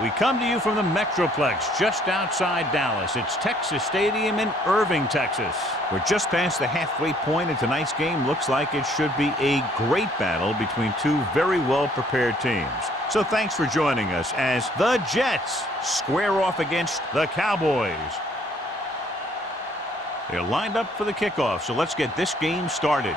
We come to you from the Metroplex just outside Dallas. It's Texas Stadium in Irving, Texas. We're just past the halfway point, and tonight's game looks like it should be a great battle between two very well-prepared teams. So thanks for joining us as the Jets square off against the Cowboys. They're lined up for the kickoff, so let's get this game started.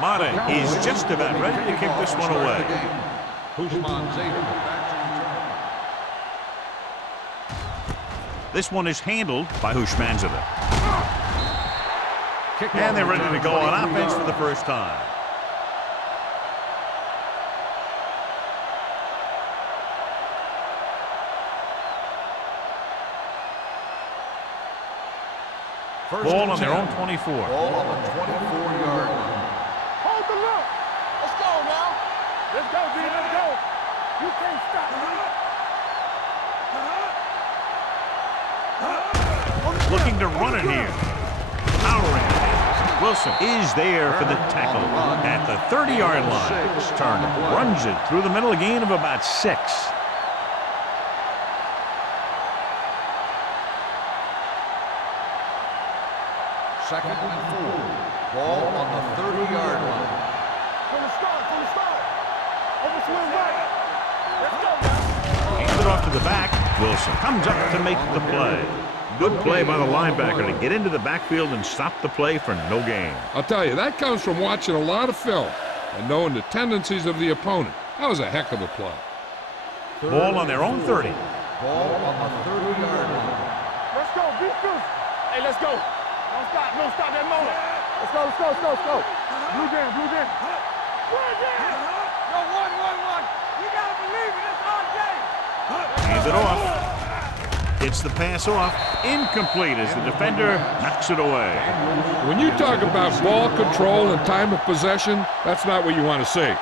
Mata is just about ready to kick this one away. This one is handled by Hushmanzada. And they're ready to go on offense for the first time. Ball on their own 24. Ball on the 24-yard line. Hold the look. Let's go now. Let's go, G. Let's go. You can't stop me. Looking to run it here. Powering it. Wilson is there for the tackle at the 30-yard line. Turner runs it through the middle, a gain of about 6. Second and 4. Ball on the 30-yard line. From the start. Overswing right. Let's go now. Hands it off to the back. Wilson comes up to make the play. Good play by the linebacker to get into the backfield and stop the play for no gain. I'll tell you, that comes from watching a lot of film and knowing the tendencies of the opponent. That was a heck of a play. Ball on their own 30. Ball on the 30-yard line. Let's go. Beat goose. Hey, let's go. Don't stop that moment. Let's go. Blue jam. Yo, one. You gotta believe it. It's our day. Hands it off. Gets the pass off. Incomplete as the defender knocks it away. When you talk about ball control and time of possession, that's not what you want to see.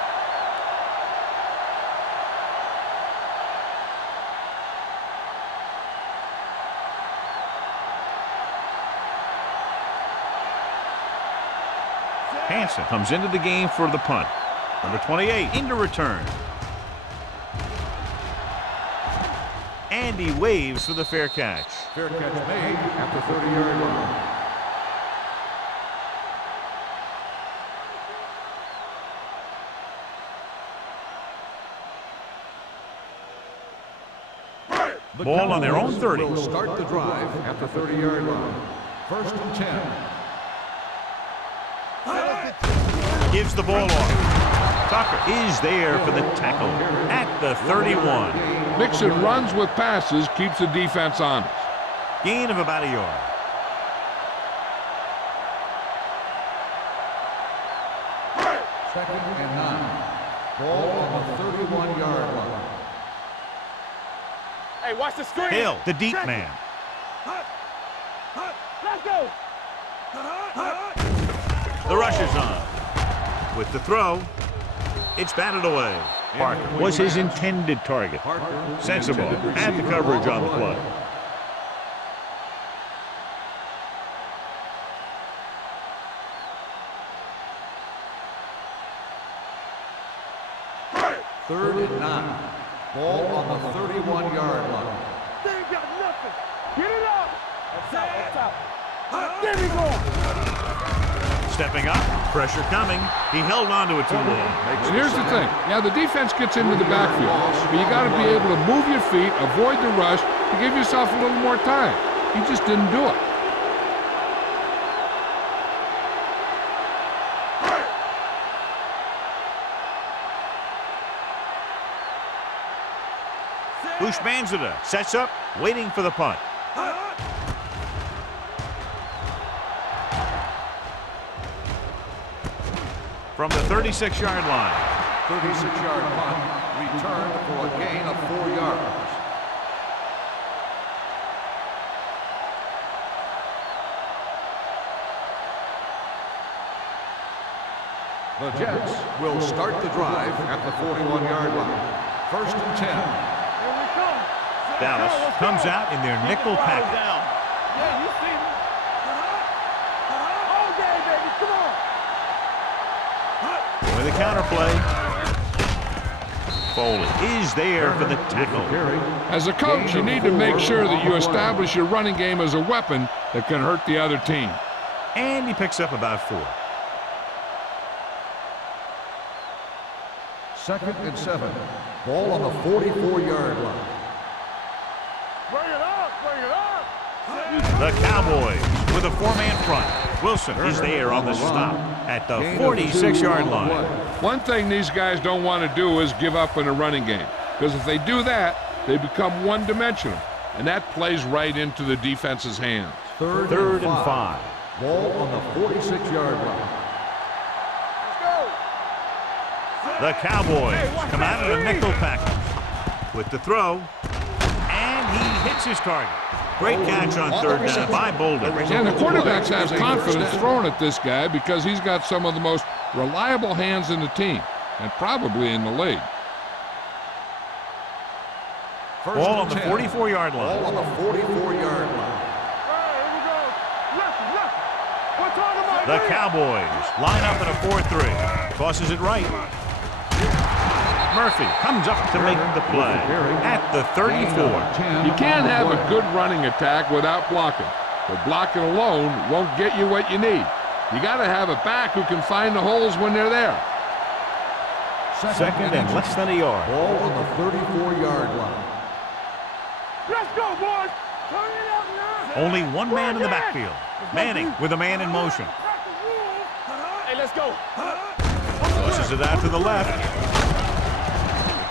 Hansen comes into the game for the punt. Number 28 into return. And he waves for the fair catch. Fair catch made at the 30-yard line. Ball on their own 30. Will start the drive at the 30-yard line. First and 10. Gives the ball off. Tucker is there for the tackle at the 31. Mixing runs with passes keeps the defense honest. Gain of about a yard. Second and 9. Ball on the 31-yard line. Hey, watch the screen. Hill, the deep man. Let's go. The rush is on. With the throw, it's batted away. Parker was his intended target. Sensible at the coverage on the play. Third and 9. Ball on the 31-yard line. They ain't got nothing. Get it up. That's out. There we go. Stepping up, pressure coming. He held on to it too long. And here's the thing. Yeah, the defense gets into the backfield, but you got to be able to move your feet, avoid the rush, to give yourself a little more time. He just didn't do it. Hushmanzada sets up, waiting for the punt. From the 36-yard line. 36-yard punt, returned for a gain of 4 yards. The Jets will start the drive at the 41-yard line. 1st and 10. Here we come. Dallas comes out in their nickel package. Yeah, you see me. All day, baby. Come on. With a counter play. Foley is there for the tackle. As a coach, you need to make sure that you establish your running game as a weapon that can hurt the other team. And he picks up about 4. 2nd and 7. Ball on the 44-yard line. Bring it up. Bring it up. The Cowboys with a 4-man front. Wilson is there on the stop at the 46-yard line. One thing these guys don't want to do is give up in a running game, because if they do that, they become one-dimensional, and that plays right into the defense's hands. 3rd and 5. Ball on the 46-yard line. The Cowboys come out of the nickel package with the throw, and he hits his target. Great catch on 3rd down by Bolden. And the quarterbacks have confidence throwing at this guy because he's got some of the most reliable hands in the team, and probably in the league. Ball on the 44-yard line. Ball on the 44-yard line. The Cowboys line up in a 4-3. Tosses it right. Murphy comes up to make the play at the 34. You can't have a good running attack without blocking, but blocking alone won't get you what you need. You got to have a back who can find the holes when they're there. 2nd and less than a yard. Ball on the 34-yard line. Let's go, boys. Turn it up now. Only one man in the backfield. Manning with a man in motion. Hey, let's go. Tosses it out to the left.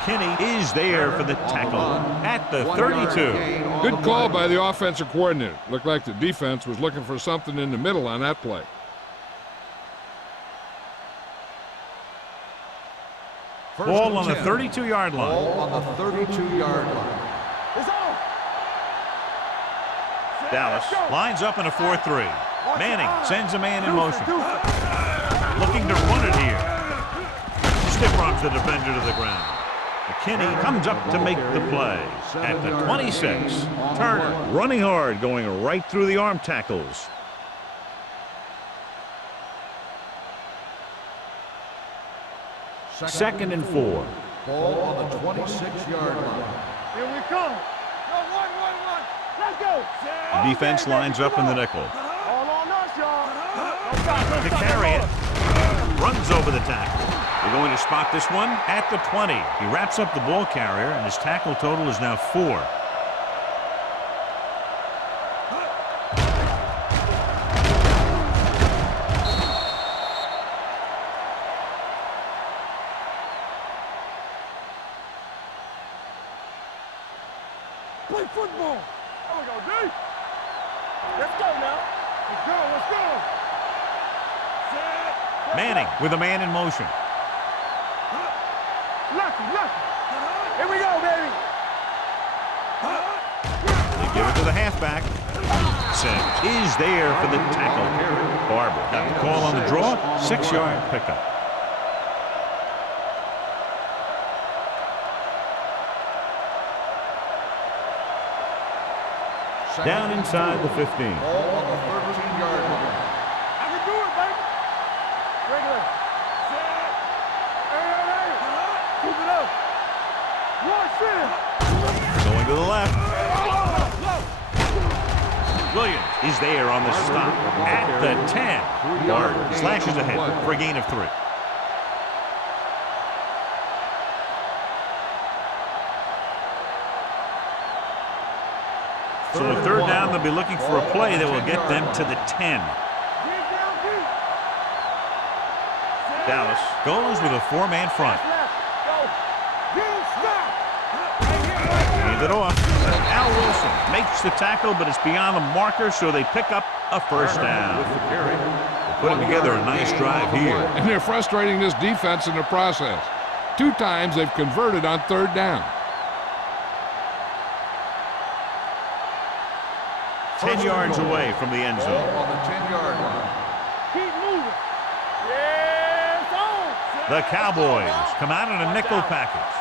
McKinney is there for the tackle at the 32. Good call by the offensive coordinator. Looked like the defense was looking for something in the middle on that play. Ball on the 32-yard line. Ball on the 32-yard line. It's on. Dallas lines up in a 4-3. Manning sends a man in motion. Looking to run it here. Stiff arms the defender to the ground. McKinney comes up to make the play at the 26. Turner running hard, going right through the arm tackles. Second and 4. Ball on the 26-yard line. Here we come. Go, 1-1-1. Let's go. The defense lines up in the nickel. All on us, y'all. To carry it. Runs over the tackle. They're going to spot this one at the 20. He wraps up the ball carrier, and his tackle total is now 4. Play football. There we go, D. Let's go now. Let's go, let's go. Manning with a man in motion. Lucky. Here we go, baby. They give it to the halfback. Sims is there for the tackle. Barber got the call on the draw. 6-yard pickup. Down inside the 15. Ball on the 13-yard line. I can do it, baby. Regular. Set. Hey. Keep it up. Watch it. Going to the left. Williams is there on the stop at the 10. Barber slashes ahead for a gain of 3. So a 3rd down, they'll be looking for a play that will get them to the 10. Dallas goes with a 4-man front. Hand it off. Al Wilson makes the tackle, but it's beyond the marker, so they pick up a 1st down. They're putting together a nice drive here. And they're frustrating this defense in the process. 2 times they've converted on 3rd down. 10 yards away from the end zone. Ball on the 10-yard line. Keep moving. Yeah, it's on. The Cowboys come out in a nickel package.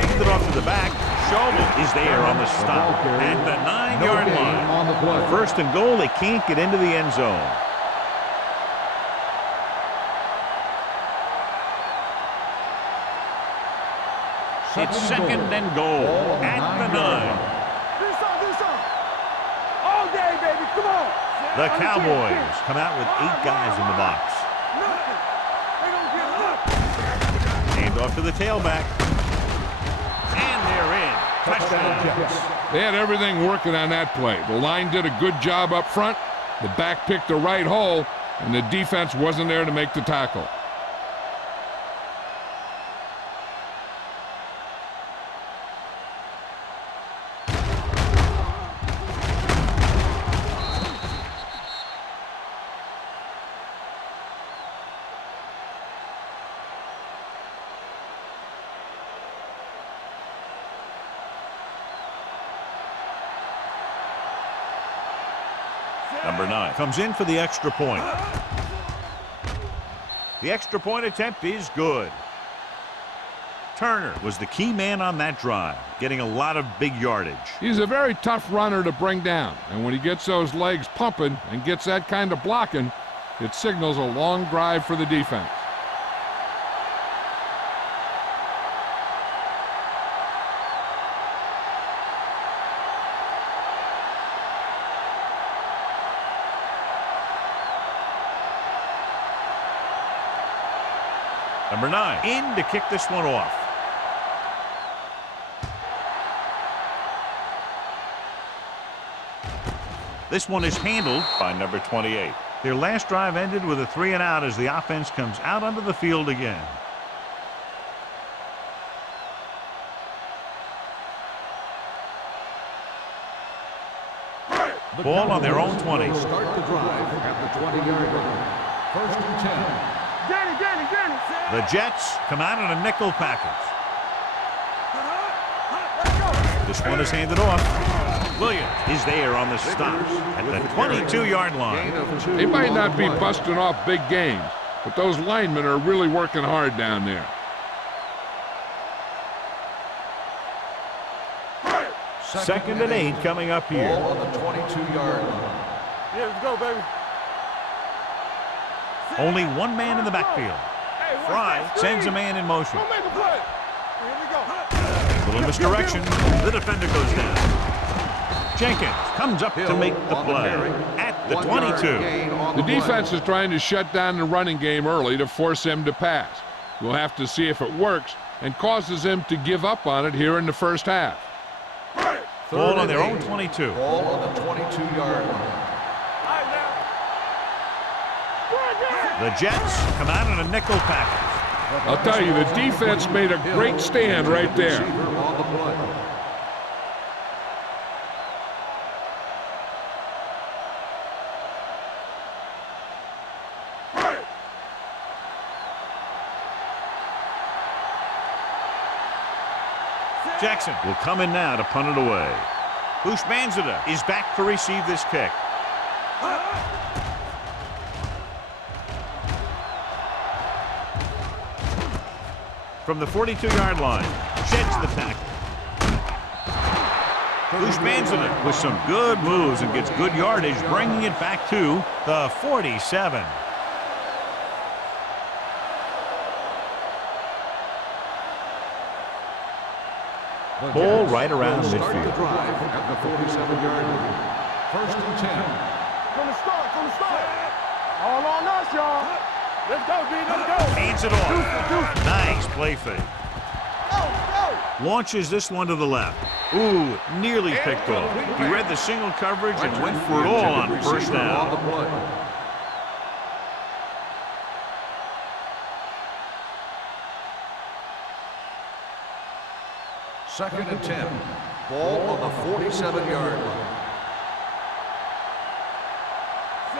Hand it off to the back. Schauble is there on the stop at the 9-yard line. On 1st and goal, they can't get into the end zone. It's 2nd and goal at the 9. Do something. All day, baby. Come on. The Cowboys come out with 8 guys in the box. Hand off to the tailback. And they're in. Touchdown. They had everything working on that play. The line did a good job up front. The back picked the right hole, and the defense wasn't there to make the tackle. Number 9 comes in for the extra point. The extra point attempt is good. Turner was the key man on that drive, getting a lot of big yardage. He's a very tough runner to bring down, and when he gets those legs pumping and gets that kind of blocking, it signals a long drive for the defense. Number 9 in to kick this one off. This one is handled by number 28. Their last drive ended with a 3-and-out as the offense comes out onto the field again. Ball on their own 20. Start the drive at the 20-yard line. 1st and 10. Danny. The Jets come out in a nickel package. This one is handed off. Williams is there on the stop at the 22-yard line. They might not be busting off big games, but those linemen are really working hard down there. 2nd and 8 coming up here. Ball on the 22-yard line. Yeah, let's go, baby. Only one man in the backfield. Fry sends a man in motion. Go make a play. Here we go. Little misdirection. The defender goes down. Jenkins comes up to make the play at the 22. The defense is trying to shut down the running game early to force him to pass. We'll have to see if it works and causes him to give up on it here in the first half. Ball on their own 22. Ball on the 22-yard line. The Jets come out in a nickel package. I'll tell you, the defense made a great stand right there. On the play. Jackson will come in now to punt it away. Bushmanzada is back to receive this kick. From the 42-yard line, sheds the tackle. Bushmanzada with some good moves and gets good yardage, bringing it back to the 47. Ball right around midfield. Start the drive at the 47-yard line. 1st and 10. From the start. All on us, y'all. Let's go, D. Let's go. Hands it off. Nice play fake. Go. Launches this one to the left. Ooh, nearly picked off. He read the single coverage and went for it all on 1st down. Second and 10. Ball on the 47-yard line.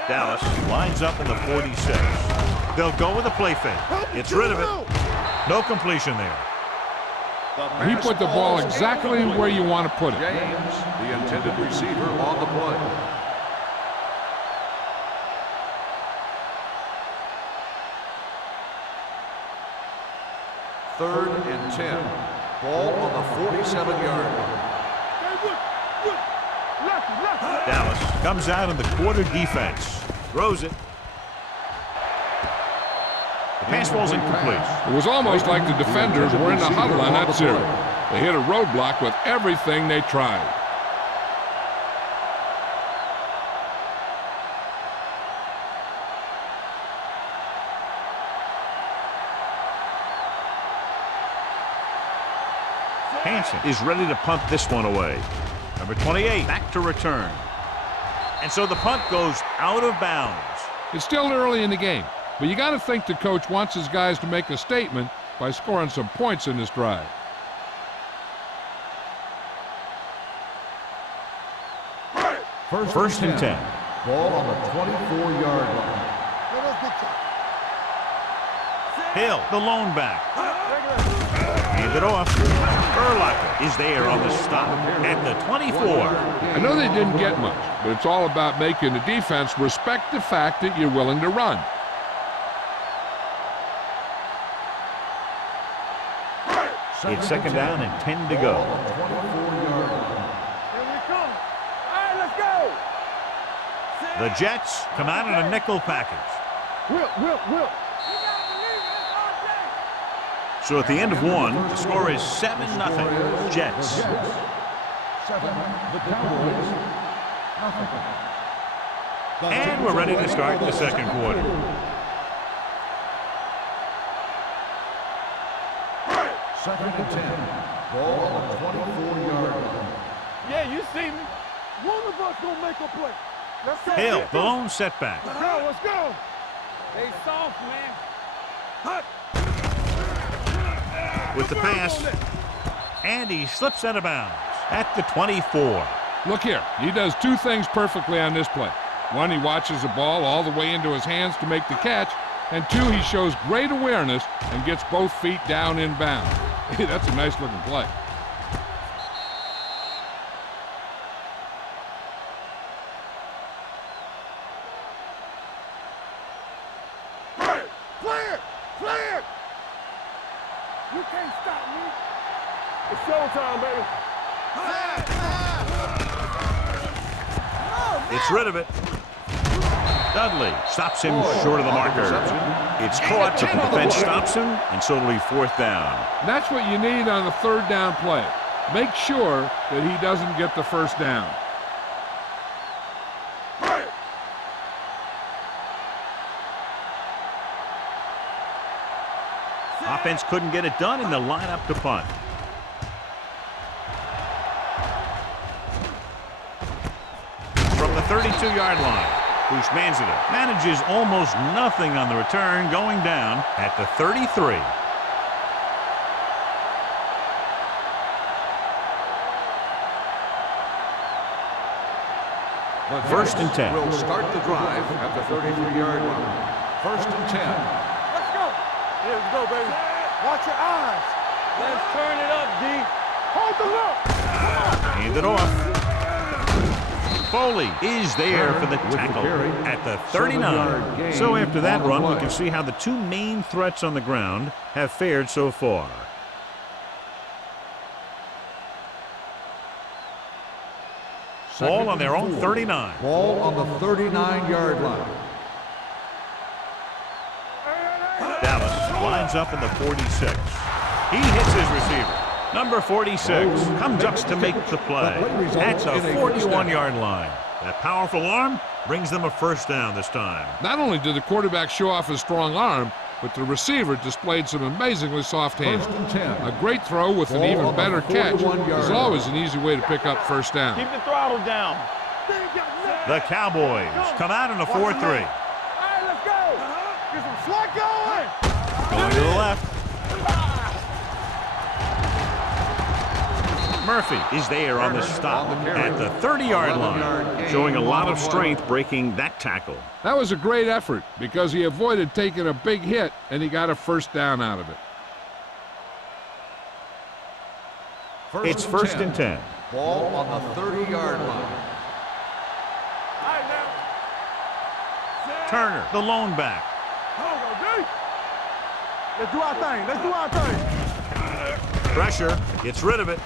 Dallas lines up in the 46. They'll go with a play fake. Gets rid of it. No completion there. He put the ball exactly where you want to put it. James, the intended receiver, on the play. 3rd and 10. Ball on the 47-yard line. Dallas comes out in the quarter defense. Throws it. The pass ball's incomplete. It was almost like the defenders were in the huddle on that series. They hit a roadblock with everything they tried. Hansen is ready to punt this one away. Number 28 back to return. And so the punt goes out of bounds. It's still early in the game, but you got to think the coach wants his guys to make a statement by scoring some points in this drive. First and 10. Ball on the 24-yard line. Hill, the lone back. Hand it off. Urlacher is there on the stop at the 24. I know they didn't get much, but it's all about making the defense respect the fact that you're willing to run. It's second down and 10 to go. Here we come. All right, let's go. The Jets come out in a nickel package. Will. So at the end of one, the score is 7-0 Jets. 7, the Cowboys, nothing. And we're ready to start the second quarter. Second and 10. Ball on the 24-yard line. Yeah, you see me. One of us gonna make a play. Let's go. Hill, the lone setback. Let's go. They soft, man. With the pass, and he slips out of bounds at the 24. Look here, he does two things perfectly on this play. One, he watches the ball all the way into his hands to make the catch, and two, he shows great awareness and gets both feet down in bounds. Hey, that's a nice looking play. Clear. You can't stop me. It's showtime, baby. It's rid of it. Dudley stops him short of the marker. It's caught, but the defense stops him, and so it'll be fourth down. That's what you need on the third down play. Make sure that he doesn't get the first down. Offense couldn't get it done in the lineup to punt. From the 32-yard line, Manzita manages almost nothing on the return, going down at the 33. First and 10. Will start the drive at the 33-yard line. First and 10. Let's go. Here we go, baby. Watch your eyes. Let's turn it up, D. Hold the look. Hand it off. Foley is there for the tackle at the 39. So after that run, we can see how the two main threats on the ground have fared so far. Ball on their own 39. Ball on the 39-yard line. Dallas lines up in the 46. He hits his receiver. Number 46 comes up to make the play at the 41-yard line. That powerful arm brings them a first down this time. Not only did the quarterback show off his strong arm, but the receiver displayed some amazingly soft hands. A great throw with an even better catch is always an easy way to pick up first down. Keep the throttle down. The Cowboys come out in a 4-3. All right, let's go. Get some swat going. Going to the left. Murphy is there on the stop at the 30-yard line, showing a lot of strength breaking that tackle. That was a great effort because he avoided taking a big hit and he got a first down out of it. It's first and 10. Ball on the 30-yard line. All right, now. Turner, the lone back. Let's do our thing. Pressure, gets rid of it.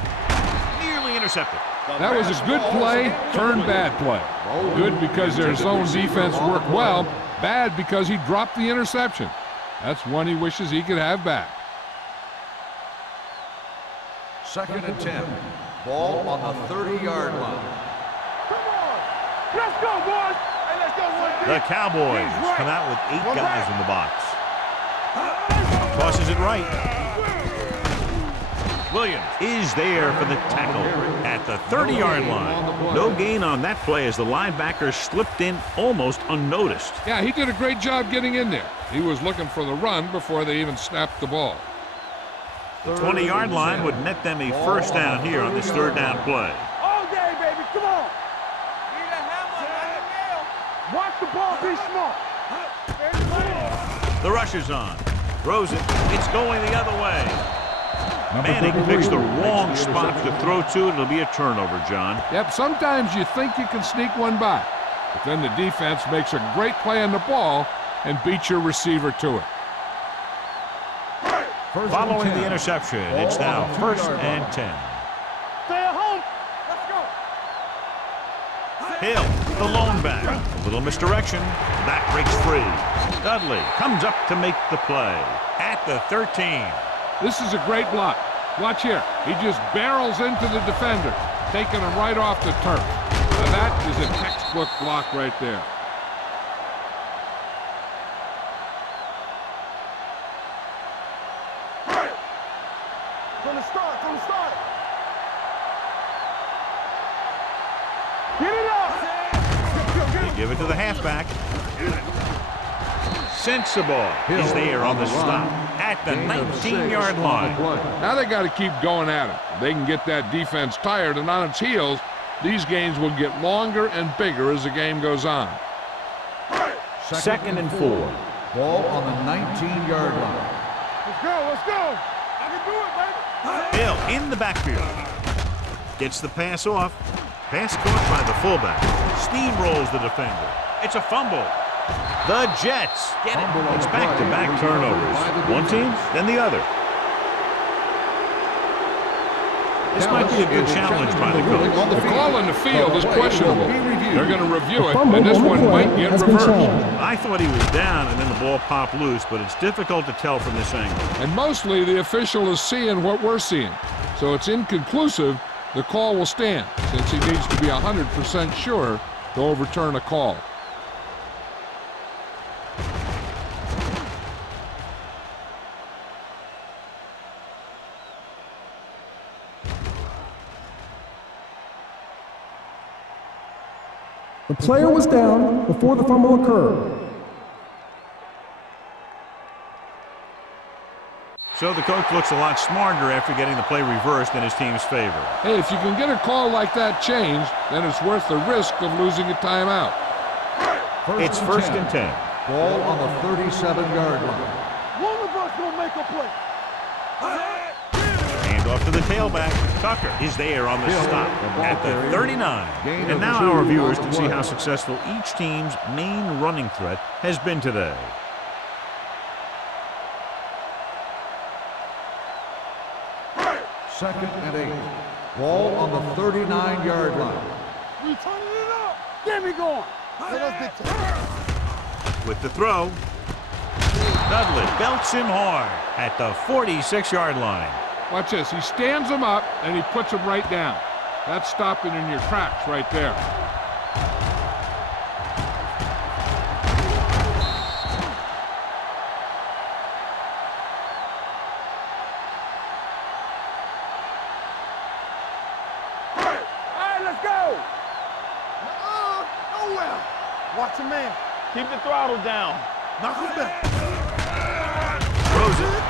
Nearly intercepted. That was a good play, turned bad play. Good because their zone defense worked well. Bad because he dropped the interception. That's one he wishes he could have back. 2nd and 10. Ball on the 30-yard line. Come on. Let's go, boys. Hey, let's go, boys. The Cowboys come out with 8 guys in the box. Tosses it right. Williams is there for the tackle at the 30-yard line. No gain on that play as the linebacker slipped in almost unnoticed. Yeah, he did a great job getting in there. He was looking for the run before they even snapped the ball. The 20-yard line would net them a first down here on this 3rd down play. All day, baby. Come on. Watch the ball. Be smart. The rush is on. Throws it. It's going the other way. Manning picks the wrong spot to throw to. It'll be a turnover, John. Yep, sometimes you think you can sneak one by, but then the defense makes a great play on the ball and beats your receiver to it. Following the interception, it's now 1st and 10. Stay at home. Let's go. Hill, the lone back. A little misdirection. Back breaks free. Dudley comes up to make the play at the 13. This is a great block. Watch here. He just barrels into the defender, taking him right off the turf. Now that is a textbook block right there. From the start. Get it up. They give it to the halfback. Sensible is there on the stop at the 19-yard line. Now they got to keep going at it. They can get that defense tired and on its heels. These games will get longer and bigger as the game goes on. 2nd and 4. Ball on the 19-yard line. Let's go. I can do it, baby. Hill in the backfield. Gets the pass off. Pass caught by the fullback. Steamrolls the defender. It's a fumble. The Jets get it. It's back-to-back turnovers. One team, then the other. This might be a good challenge by the coach. The call in the field is questionable. They're going to review it, and this one might get reversed. I thought he was down, and then the ball popped loose, but it's difficult to tell from this angle. And mostly the official is seeing what we're seeing. So it's inconclusive. The call will stand, since he needs to be 100% sure to overturn a call. The player was down before the fumble occurred. So the coach looks a lot smarter after getting the play reversed in his team's favor. Hey, if you can get a call like that changed, then it's worth the risk of losing a timeout. It's 1st and 10. Ball on the 37-yard line. One of us gonna make a play. Hand off to the tailback. Tucker is there on the stop at the 39. And now our viewers can see how successful each team's main running threat has been today. Second and 8. Ball on the 39-yard line. We turning it up. Get me going. Let's get With the throw, Dudley belts him hard at the 46-yard line. Watch this. He stands him up, and he puts him right down. That's stopping in your tracks right there. Watch a man. Keep the throttle down. Knock him back. Throws it.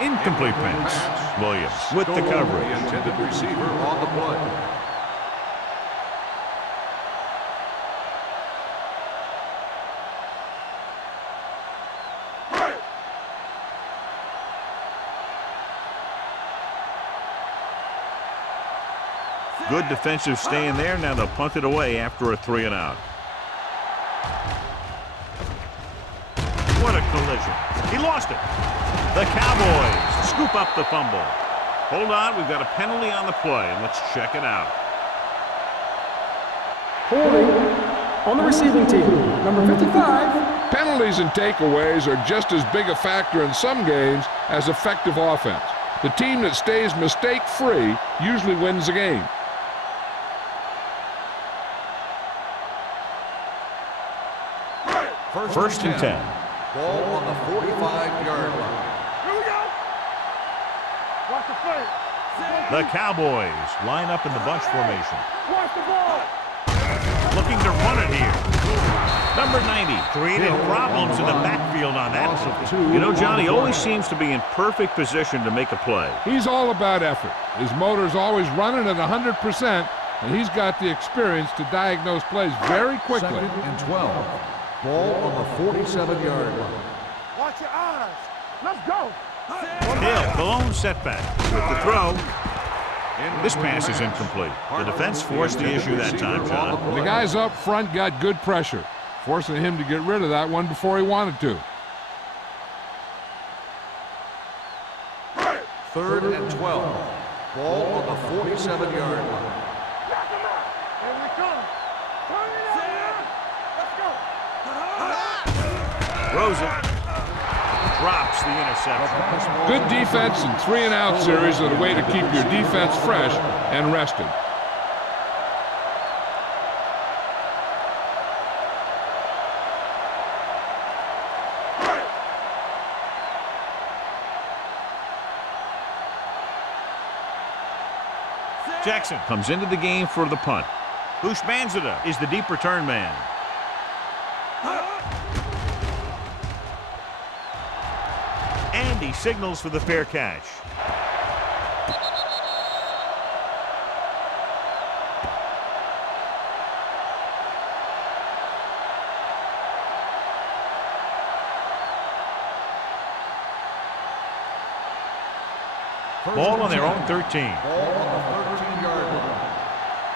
Incomplete pass. Williams with the coverage. The intended receiver on the play. Good defensive stand there. Now they'll punt it away after a 3-and-out. What a collision. He lost it. The Cowboys scoop up the fumble. Hold on, we've got a penalty on the play, and let's check it out. Holding on the receiving team, number 55. Penalties and takeaways are just as big a factor in some games as effective offense. The team that stays mistake-free usually wins the game. First and 10. Ball on the 45-yard line. Here we go. Watch the play. The Cowboys line up in the bunch formation. Watch the ball. Looking to run it here. Number 90 created problems in the backfield on that. You know, Johnny always seems to be in perfect position to make a play. He's all about effort. His motor's always running at 100%, and he's got the experience to diagnose plays very quickly. 2nd and 12. Ball on the 47-yard line. Watch your eyes. Let's go. Hill, the lone setback with the throw. This pass is incomplete. The defense forced the issue that time, John. The guys up front got good pressure, forcing him to get rid of that one before he wanted to. 3rd and 12. Ball on the 47-yard line. Here we come. Turn it out. Let's go. Throws it. Drops the interception. Good defense and 3-and-out series are the way to keep your defense fresh and rested. Jackson comes into the game for the punt. Bushmanzada is the deep return man. And he signals for the fair catch. Ball on their own 13. Ball on the 13-yard line.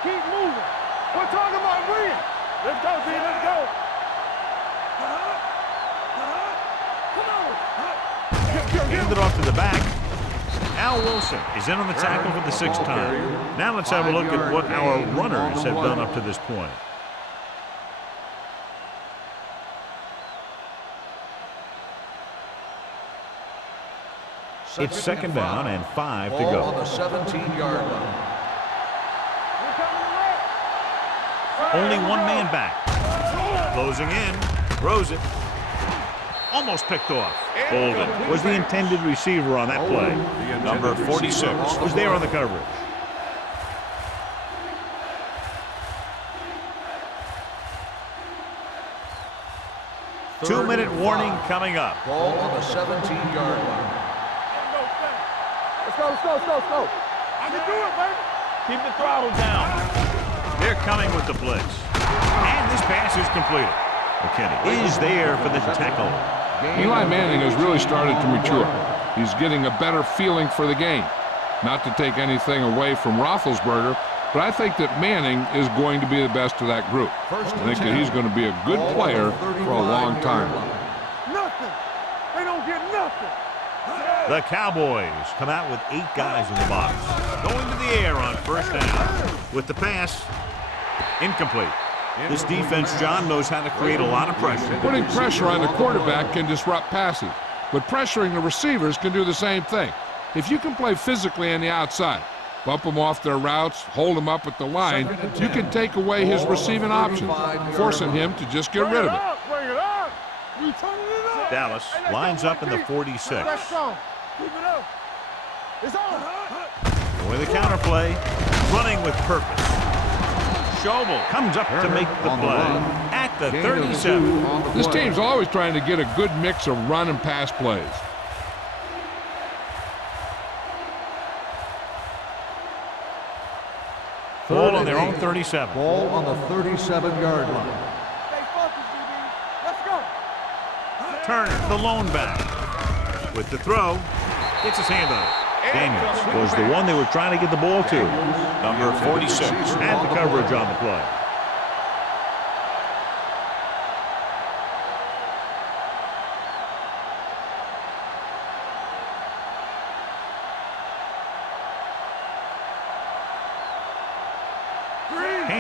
Keep moving. We're talking about winning. Let's go, Z. Let's go. Handed off to the back. Al Wilson is in on the tackle for the 6th time. Now let's have a look at what our runners have done up to this point. It's 2nd down and 5 to Ball go. on the 17-yard line. Only one man back. Closing in. Throws it. Almost picked off. Bolden was the intended receiver on that play. Number 46 was there on the coverage. Two-minute warning coming up. Ball on the 17-yard line. Let's go, let's go, let's go, let's go. I can do it, baby. Keep the throttle down. They're coming with the blitz. And this pass is completed. McKinney is there for the tackle. Eli Manning has really started to mature. He's getting a better feeling for the game. Not to take anything away from Roethlisberger, but I think that Manning is going to be the best of that group. I think that he's going to be a good player for a long time. Nothing. They don't get nothing. The Cowboys come out with 8 guys in the box. Going to the air on 1st down. With the pass, incomplete. This defense, John, knows how to create a lot of pressure. Putting pressure on the quarterback can disrupt passes, but pressuring the receivers can do the same thing. If you can play physically on the outside, bump them off their routes, hold them up at the line, you can take away his receiving options, forcing him to just get rid of it. Bring it up. We turning it up. Dallas lines up in the 46. Let's go. Keep it up. It's on. With a counterplay, running with purpose. Schobel comes up to make the play at the 37. This team's always trying to get a good mix of run and pass plays. Ball on their own 37. Ball on the 37-yard line. Stay focused, DB. Let's go. Turner, the lone back. With the throw, gets his hand on it. Daniels was the one they were trying to get the ball to. Number 46 had the coverage on the play.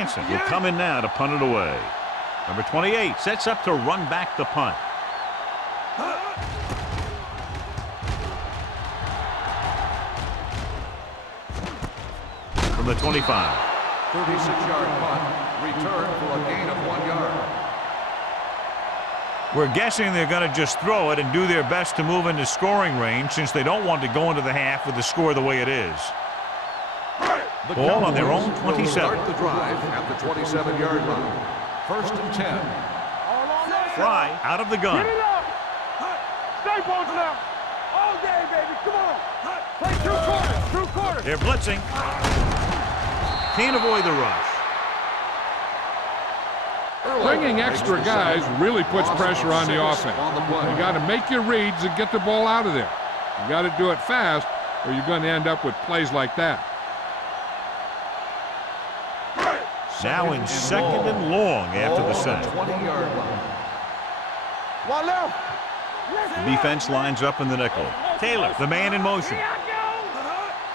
Hansen will come in now to punt it away. Number 28 sets up to run back the punt. From the 25. 36-yard punt. Return for a gain of 1 yard. We're guessing they're going to just throw it and do their best to move into scoring range since they don't want to go into the half with the score the way it is. Ball on their own 27. Start the drive at the 27-yard line. 1st and 10. Fry out of the gun. Get it up. Stay post now. All day, baby. Come on. Play 2 quarters. 2 quarters. They're blitzing. Can't avoid the rush. Bringing extra guys really puts pressure on the offense. You got to make your reads and get the ball out of there. You got to do it fast, or you're going to end up with plays like that. Now in 2nd and long after the set. 20-yard line. One left. The defense lines up in the nickel. Taylor, the man in motion.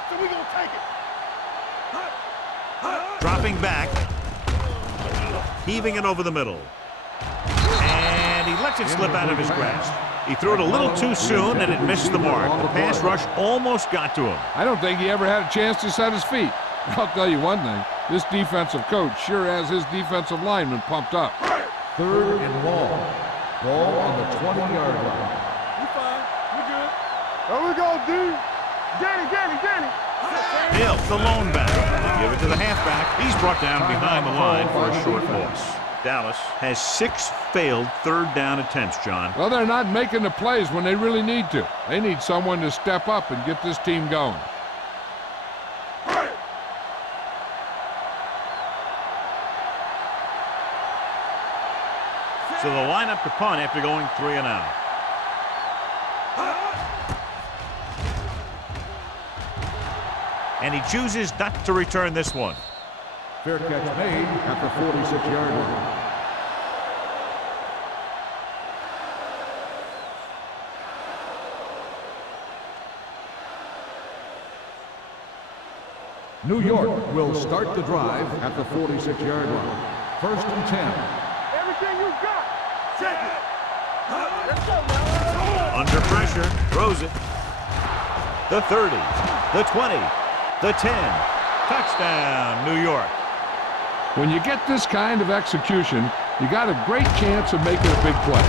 So we gonna take it. Dropping back. Heaving it over the middle. And he lets it slip out of his grasp. He threw it a little too soon and it missed the mark. The pass rush almost got to him. I don't think he ever had a chance to set his feet. I'll tell you one thing. This defensive coach sure has his defensive lineman pumped up. 3rd and long. Ball on the 20-yard line. We fine. We good. There we go, D. Danny. Hill, the lone back. They give it to the halfback. He's brought down behind the line for a short loss. Dallas has 6 failed 3rd down attempts, John. Well, they're not making the plays when they really need to. They need someone to step up and get this team going. So they'll line up to punt after going 3 and out. And he chooses not to return this one. Fair catch made at the 46-yard line. New York will start the drive at the 46-yard line. 1st and 10. Everything you got. Check it. Let's go, man. Under pressure, throws it. The 30, the 20, the 10. Touchdown, New York. When you get this kind of execution, you got a great chance of making a big play.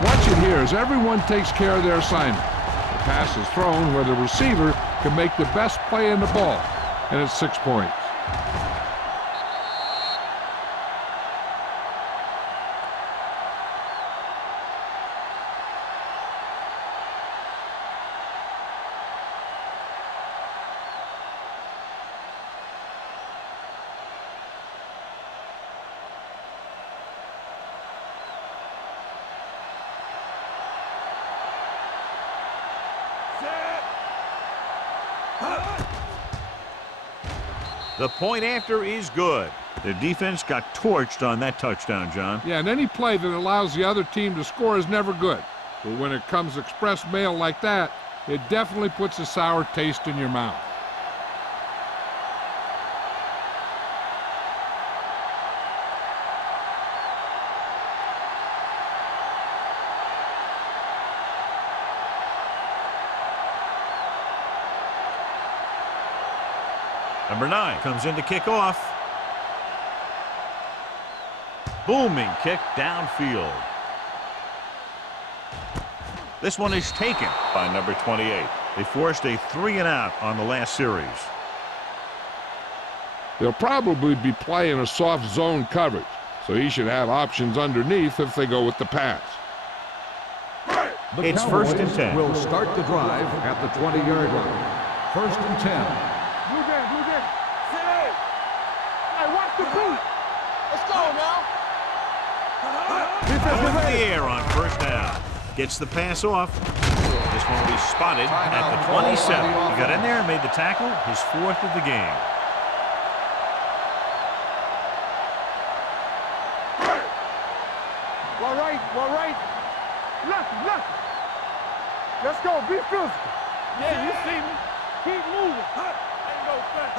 Watch it here as everyone takes care of their assignment. The pass is thrown where the receiver can make the best play in the ball, and it's 6 points. The point after is good. Their defense got torched on that touchdown, John. Yeah, and any play that allows the other team to score is never good. But when it comes express mail like that, it definitely puts a sour taste in your mouth. Number 9 comes in to kick off. Booming kick downfield. This one is taken by number 28. They forced a 3 and out on the last series. They'll probably be playing a soft zone coverage, so he should have options underneath if they go with the pass. It's 1st and 10. Will start the drive at the 20-yard line. 1st and 10. Blue game. Sit. Hey, watch the boot. Let's go now. Over the air on 1st down. Gets the pass off. This one will be spotted at the 27. He got in there and made the tackle, his 4th of the game. Well, right. Left. Let's go. Be physical. Yeah, you see me. Keep moving. Ain't no thing.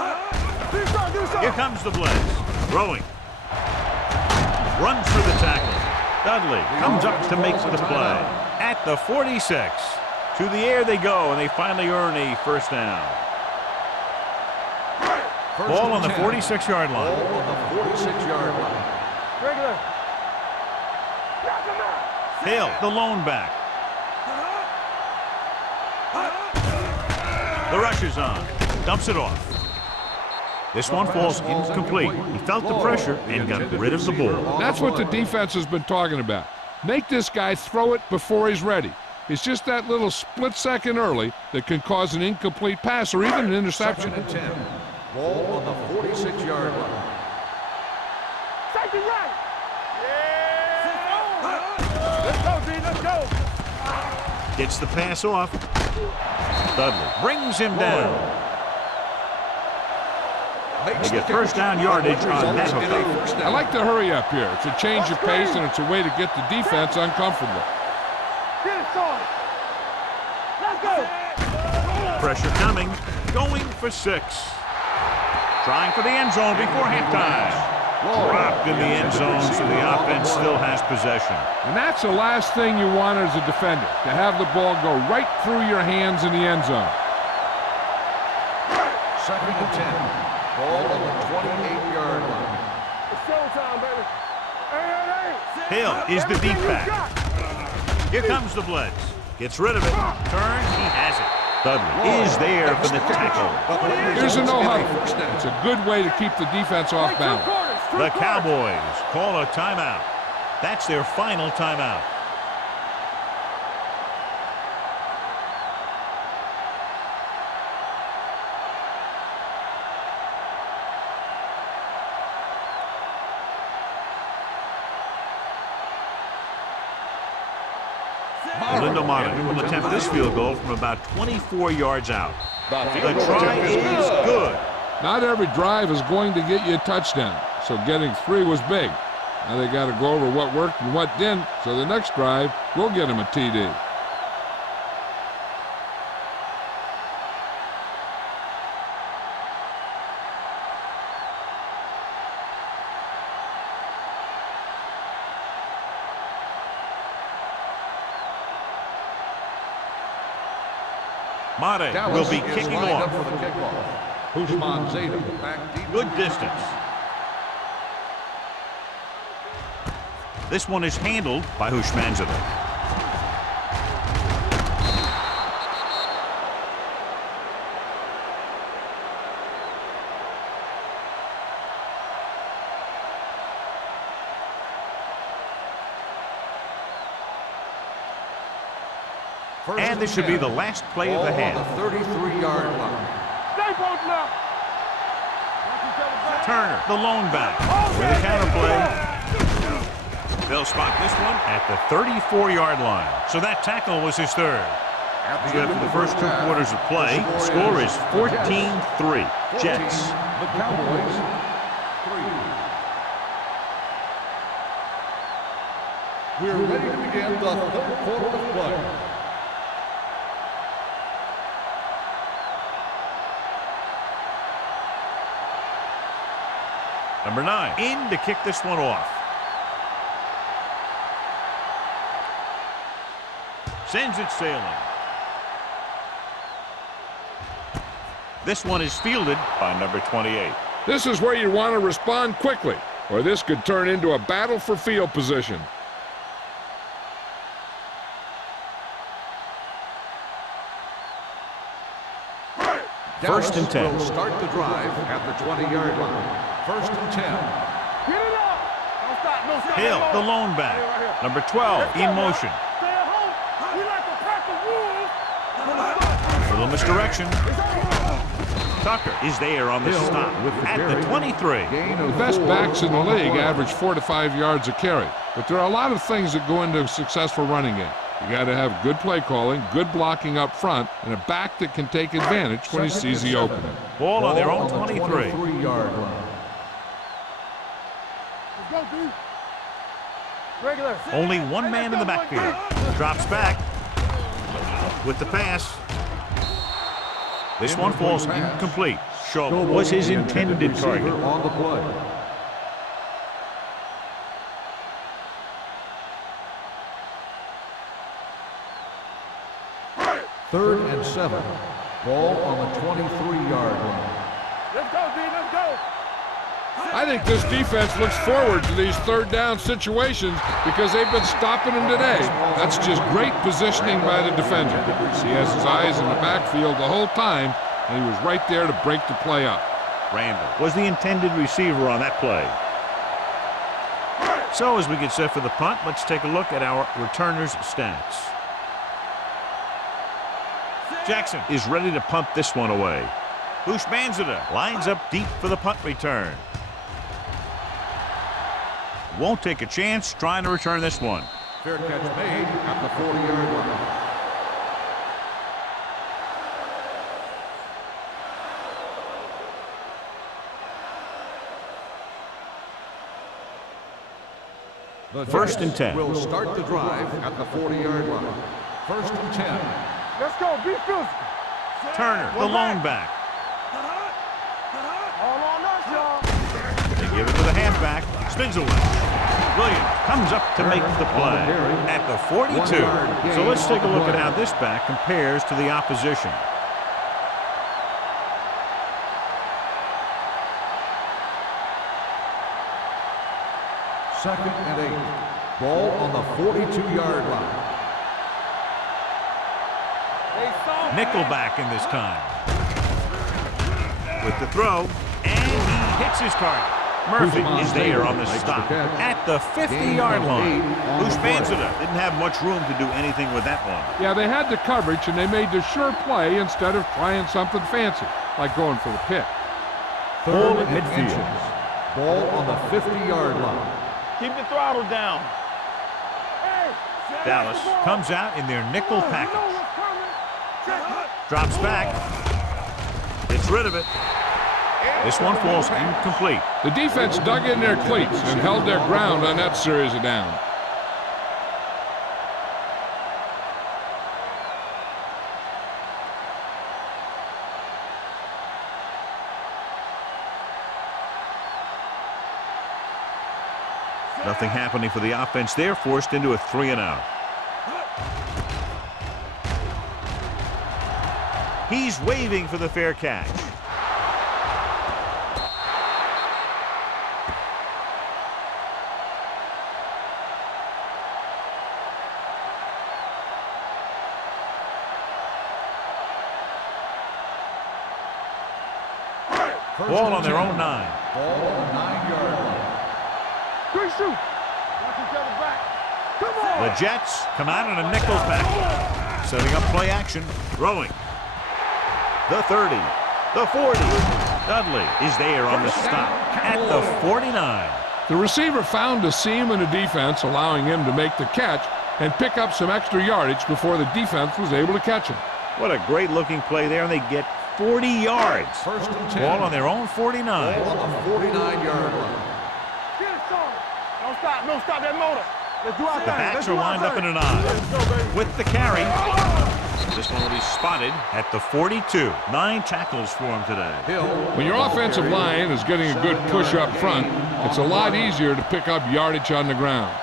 Here comes the blitz. Throwing. runs for the tackle. Dudley comes up to make the play. At the 46. To the air they go, and they finally earn a first down. Ball on the 46-yard line. Ball on the 46-yard line. Regular. Hill, the lone back. The rush is on. Dumps it off. This one falls incomplete. He felt the pressure and got rid of the ball. That's what the defense has been talking about. Make this guy throw it before he's ready. It's just that little split second early that can cause an incomplete pass or even an interception. 2nd and 10. Ball on the 46-yard line. Safety right. Yeah. Let's go, D. Let's go. Gets the pass off. Dudley brings him down. They get first down yardage on that hookup. I like to hurry up here. It's a change of pace, and it's a way to get the defense uncomfortable. Get it started. Let's go. Pressure coming. Going for 6. Trying for the end zone before halftime. Dropped in the end zone, so the offense still has possession. And that's the last thing you want as a defender, to have the ball go right through your hands in the end zone. 2nd and 10. Ball on the 28-yard line. It's showtime, baby. Hey. Hill is the deep back. Here comes the blitz. Gets rid of it. Turns. He has it. Dudley is there for the tackle. Here's a no huddle. It's a good way to keep the defense off balance. The Cowboys call a timeout. That's their final timeout. Mata will attempt this field goal from about 24 yards out. The try is good. Not every drive is going to get you a touchdown, so getting 3 was big. Now they got to go over what worked and what didn't, so the next drive will get them a TD. Mata will be kicking off. For the kickoff. Husman Zeta back deep. Good distance. This one is handled by Husman Zeta. And this should be the last play of the half. The 33-yard line. Stay both now. Turner, the lone back, with a counter play. They'll spot this one at the 34-yard line. So that tackle was his third. So after the first 2 quarters of play, the score is 14-3. Jets. The Cowboys 3. We're ready to begin the 3rd quarter of play. Number 9 in to kick this one off. Sends it sailing. This one is fielded by number 28. This is where you want to respond quickly, or this could turn into a battle for field position. First and 10. Will start the drive at the 20-yard line. 1st and 10. Get it up. Don't stop. No stop. Hill, the lone back. Number 12 in motion. Stay at home. We like to pack the rules. Little misdirection. Tucker is there on the Hill stop with the at carry. the 23. Gain of The best 4 backs in the on the league play. average 4 to 5 yards a carry, but there are a lot of things that go into a successful running game. You got to have good play calling, good blocking up front, and a back that can take advantage when he sees the opening. Ball on their own the 23. 23-yard line. Let's go, D. Regular. Only one man in the backfield. Drops back with the pass. This one falls incomplete. Shaw was his intended target. On the play. 3rd and 7. Ball on the 23-yard line. Let's go, D. Let's go. I think this defense looks forward to these third down situations because they've been stopping them today. That's just great positioning by the defender. He has his eyes in the backfield the whole time, and he was right there to break the play up. Randall was the intended receiver on that play. So as we get set for the punt, let's take a look at our returners' stats. Jackson is ready to punt this one away. Bushmanzada lines up deep for the punt return. Won't take a chance trying to return this one. Fair catch made at the 40-yard line. The 1st and 10. Will start the drive at the 40-yard line. 1st and 10. Let's go. Be physical. Turner, the lone back. All on us, y'all. They give it to the halfback. Spins away. Williams comes up to make the play at the 42. So let's take a look at how this back compares to the opposition. Second and 8. Ball on the 42-yard line. Nickelback in this time. With the throw, and he hits his target. Murphy is there on the stop at the 50-yard line. Bushmanzada didn't have much room to do anything with that one. Yeah, they had the coverage, and they made the sure play instead of trying something fancy, like going for the pick. Third and midfield. Ball on the 50-yard line. Keep the throttle down. Dallas comes out in their nickel package. Drops back. Gets rid of it. This one falls incomplete. The defense dug in their cleats and held their ground on that series of downs. Nothing happening for the offense there, forced into a 3-and-out. He's waving for the fair catch. Ball on their own 9. Ball on the 9-yard line. Quick shoot. Watch each other back. Come on. The Jets come out in a nickel package. Setting up play action. Throwing. The 30. The 40. Dudley is there on the stop at the 49. The receiver found a seam in the defense, allowing him to make the catch and pick up some extra yardage before the defense was able to catch him. What a great looking play there, and they get 40 yards. 1st and 10. Ball on their own 49. Ball on the 49-yard line. Get it started. Don't stop. Don't stop that motor. Let's do our The thing. backs Let's are do our lined up thing. in an I. Let's go, baby. With the carry. This one will be spotted at the 42. 9 tackles for him today. Hill. When your offensive line is getting a good push up front, it's a lot easier to pick up yardage on the ground.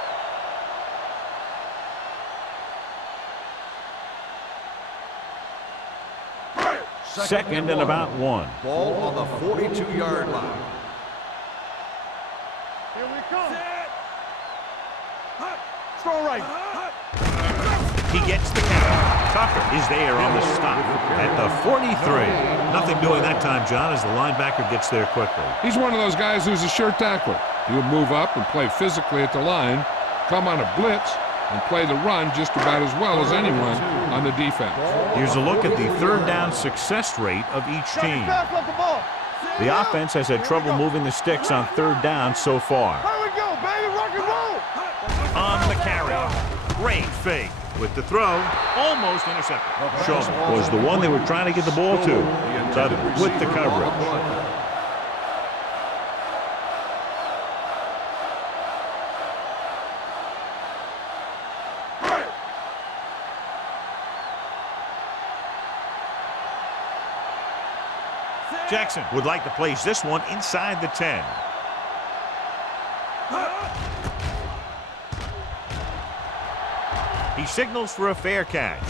Second and about 1. Ball on the 42-yard line. Here we come. Strong right. He gets the count. Tucker is there on the stop at the 43. Nothing doing that time, John, as the linebacker gets there quickly. He's one of those guys who's a sure tackler. He'll move up and play physically at the line, come on a blitz, and play the run just about as well as anyone on the defense. Here's a look at the third down success rate of each team. Pass off the ball. The offense has had trouble moving the sticks on third down so far. Here we go, baby. Rock and roll. On the carry. Great fake. With the throw, almost intercepted. Shaw was the one they were trying to get the ball to. Dudley with the coverage. Jackson would like to place this one inside the 10. He signals for a fair catch.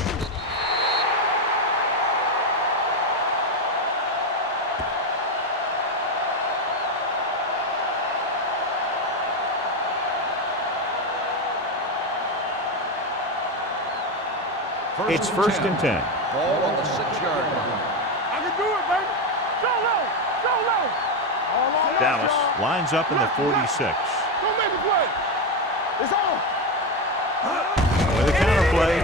It's first and 10. Ball on the 6-yard line. I can do it, baby. Go low. Go low. All on Dallas y'all. lines up in the 46. Go make the play. It's on. With a counter play.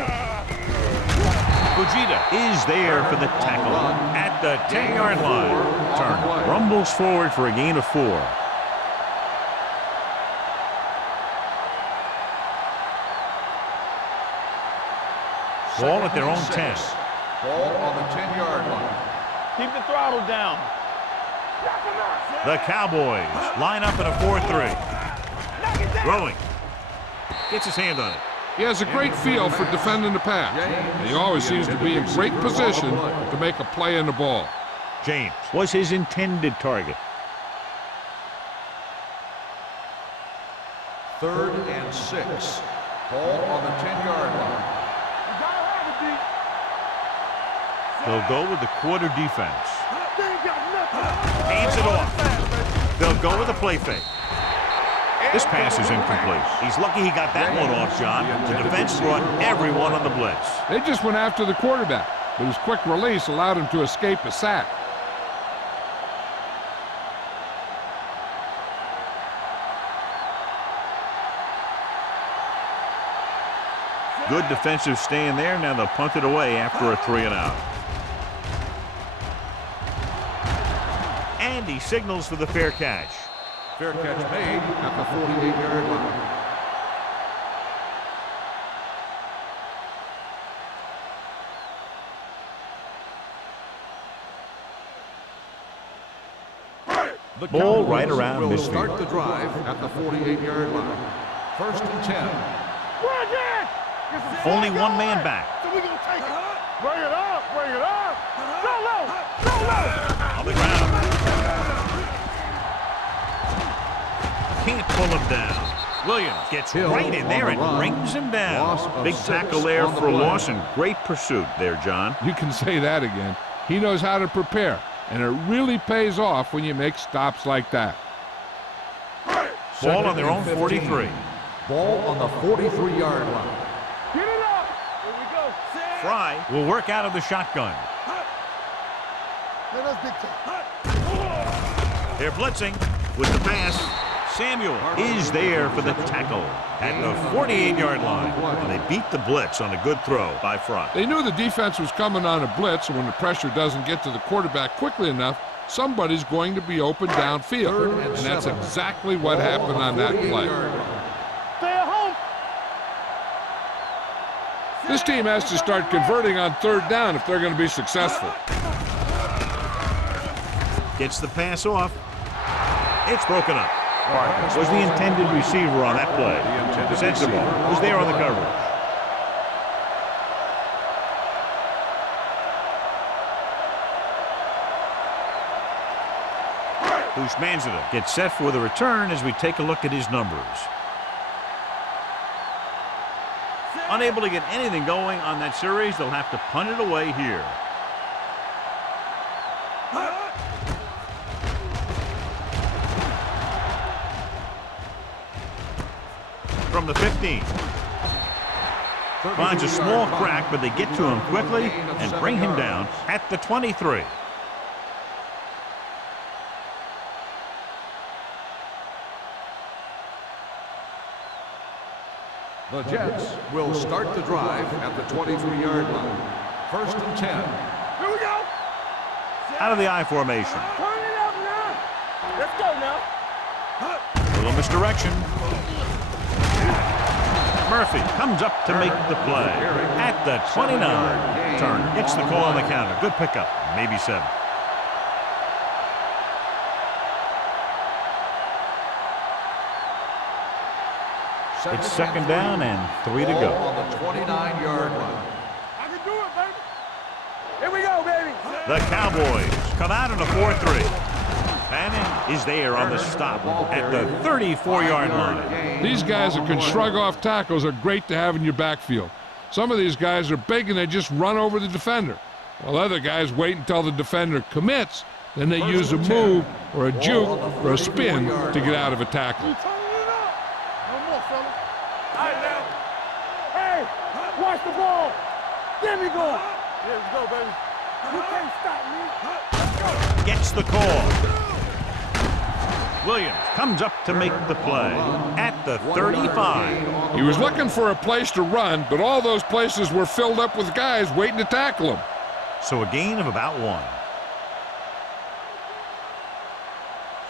Fujita is there for the tackle at the 10-yard line. Turner rumbles forward for a gain of 4. Ball at their own 10. Ball on the 10-yard line. Keep the throttle down. The Cowboys line up in a 4-3. Throwing. Gets his hand on it. He has a great feel for defending the pass. And he always seems to be in great position to make a play in the ball. James was his intended target. 3rd and 6. Ball on the 10-yard line. You gotta have it, D. They'll go with the quarter defense. They ain't got nothing. Hands it off. They'll go with a play fake. This pass is incomplete. He's lucky he got that one off, John. The defense brought everyone on the blitz. They just went after the quarterback, but his quick release allowed him to escape a sack. Good defensive stand there. Now they'll punt it away after a 3-and-out. And he signals for the fair catch. Fair catch made at the 48-yard line. The Ball right Cowboys around will midfield. start the drive at the 48-yard line. 1st and 10. Run again. Only one man back. So we gonna take it. Bring it up. Bring it up. Go low. Go low. On the ground. Can't pull him down. Williams gets Hill right in there on and the run. brings him Loss down. of Big 6 tackle there on the for a play. loss and great pursuit there, John. You can say that again. He knows how to prepare, and it really pays off when you make stops like that. Ball on their own 43. Ball on the 43-yard line. Get it up. Here we go. Fry will work out of the shotgun. Let us dictate. They're blitzing with the pass. Samuel is there for the tackle at the 48-yard line. And they beat the blitz on a good throw by Fry. They knew the defense was coming on a blitz, and when the pressure doesn't get to the quarterback quickly enough, somebody's going to be open downfield. And that's exactly what happened on that play. Stay at home. This team has to start converting on 3rd down if they're going to be successful. Gets the pass off. It's broken up. Was the intended receiver on that play. Sensible was there on the coverage. Usmanzada gets set for the return as we take a look at his numbers. Unable to get anything going on that series, they'll have to punt it away here. From the 15. Finds a small crack, but they get to him quickly and bring him down at the 23. The Jets will start the drive at the 23-yard line. 1st and 10. Here we go. Out of the I formation. Turn it up now. Let's go now. Little misdirection. Murphy comes up to make the play at the 29. Turner gets the call on the counter. Good pickup. Maybe 7. It's 2nd down and 3 to go. On the 29-yard line. I can do it, baby. Here we go, baby. The Cowboys come out in a 4-3. Bannon is there on the stop at the 34-yard line. These guys that can shrug off tackles are great to have in your backfield. Some of these guys are big and they just run over the defender, while other guys wait until the defender commits, then they use a move or a juke or a spin to get out of a tackle. You turning it up. No more, fellas. All right, now. Hey, watch the ball. Get me going. Yeah, let's go, baby. You can't stop me. Gets the call. Williams comes up to make the play at the 35. He was looking for a place to run, but all those places were filled up with guys waiting to tackle him. So a gain of about 1.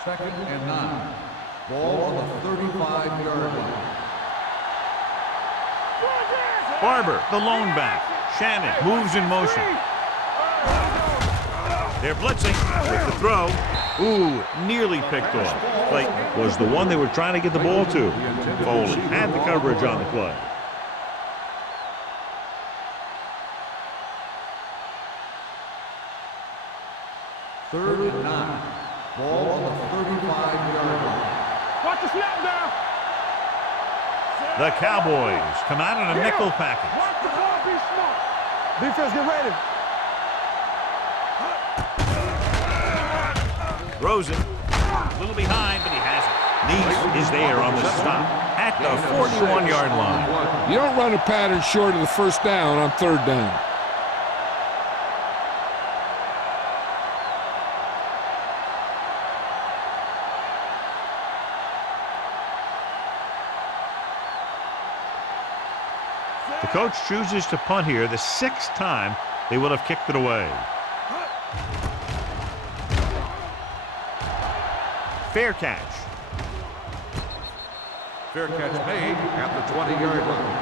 2nd and 9. Ball on the 35-yard line. Barber, the lone back. Shannon moves in motion. They're blitzing with the throw. Ooh, nearly picked off. Play was the one they were trying to get the ball to. Foley had the coverage on the play. Third and 9. Ball on the 35-yard line. Watch the snap down. The Cowboys come out in a nickel package. Watch the ball be smart. Defense, get ready. Rosen, a little behind, but he has it. Neese is there on the stop at the 41-yard line. You don't run a pattern short of the first down on 3rd down. The coach chooses to punt here the 6th time they would have kicked it away. Fair catch. Fair catch made at the 20-yard line.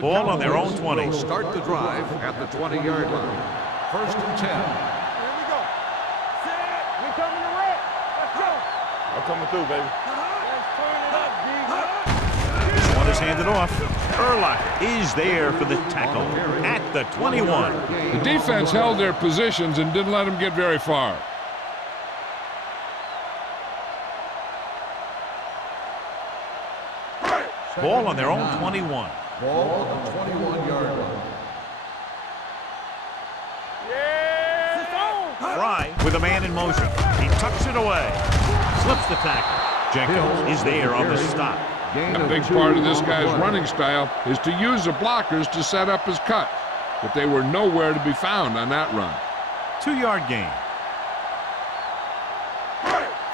Ball on their own 20. Will start the drive at the 20-yard line. 1st and 10. Here we go. Set. We coming to red. Let's go. I'm coming through, baby. Let's turn it up, D. This one is handed off. Urlacher is there for the tackle at the 21. The defense held their positions and didn't let them get very far. Ball on their own 21. Ball on the 21-yard line. Fry with a man in motion. He tucks it away. Slips the tackle. Jenkins is there on the stop. A big part of this guy's running style is to use the blockers to set up his cuts, but they were nowhere to be found on that run. 2-yard gain.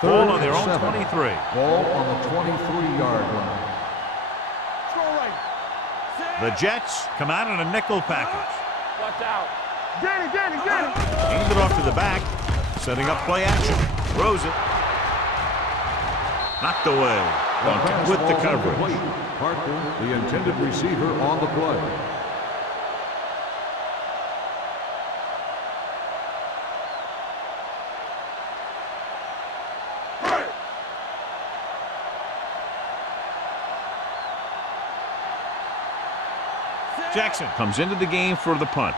Ball on their own 23. Ball on the 23-yard line. The Jets come out in a nickel package. Watch out. Get it. Hand it off to the back. Setting up play action. Throws it. Knocked away. With the coverage. Parker, the intended receiver, on the play. Jackson comes into the game for the punt.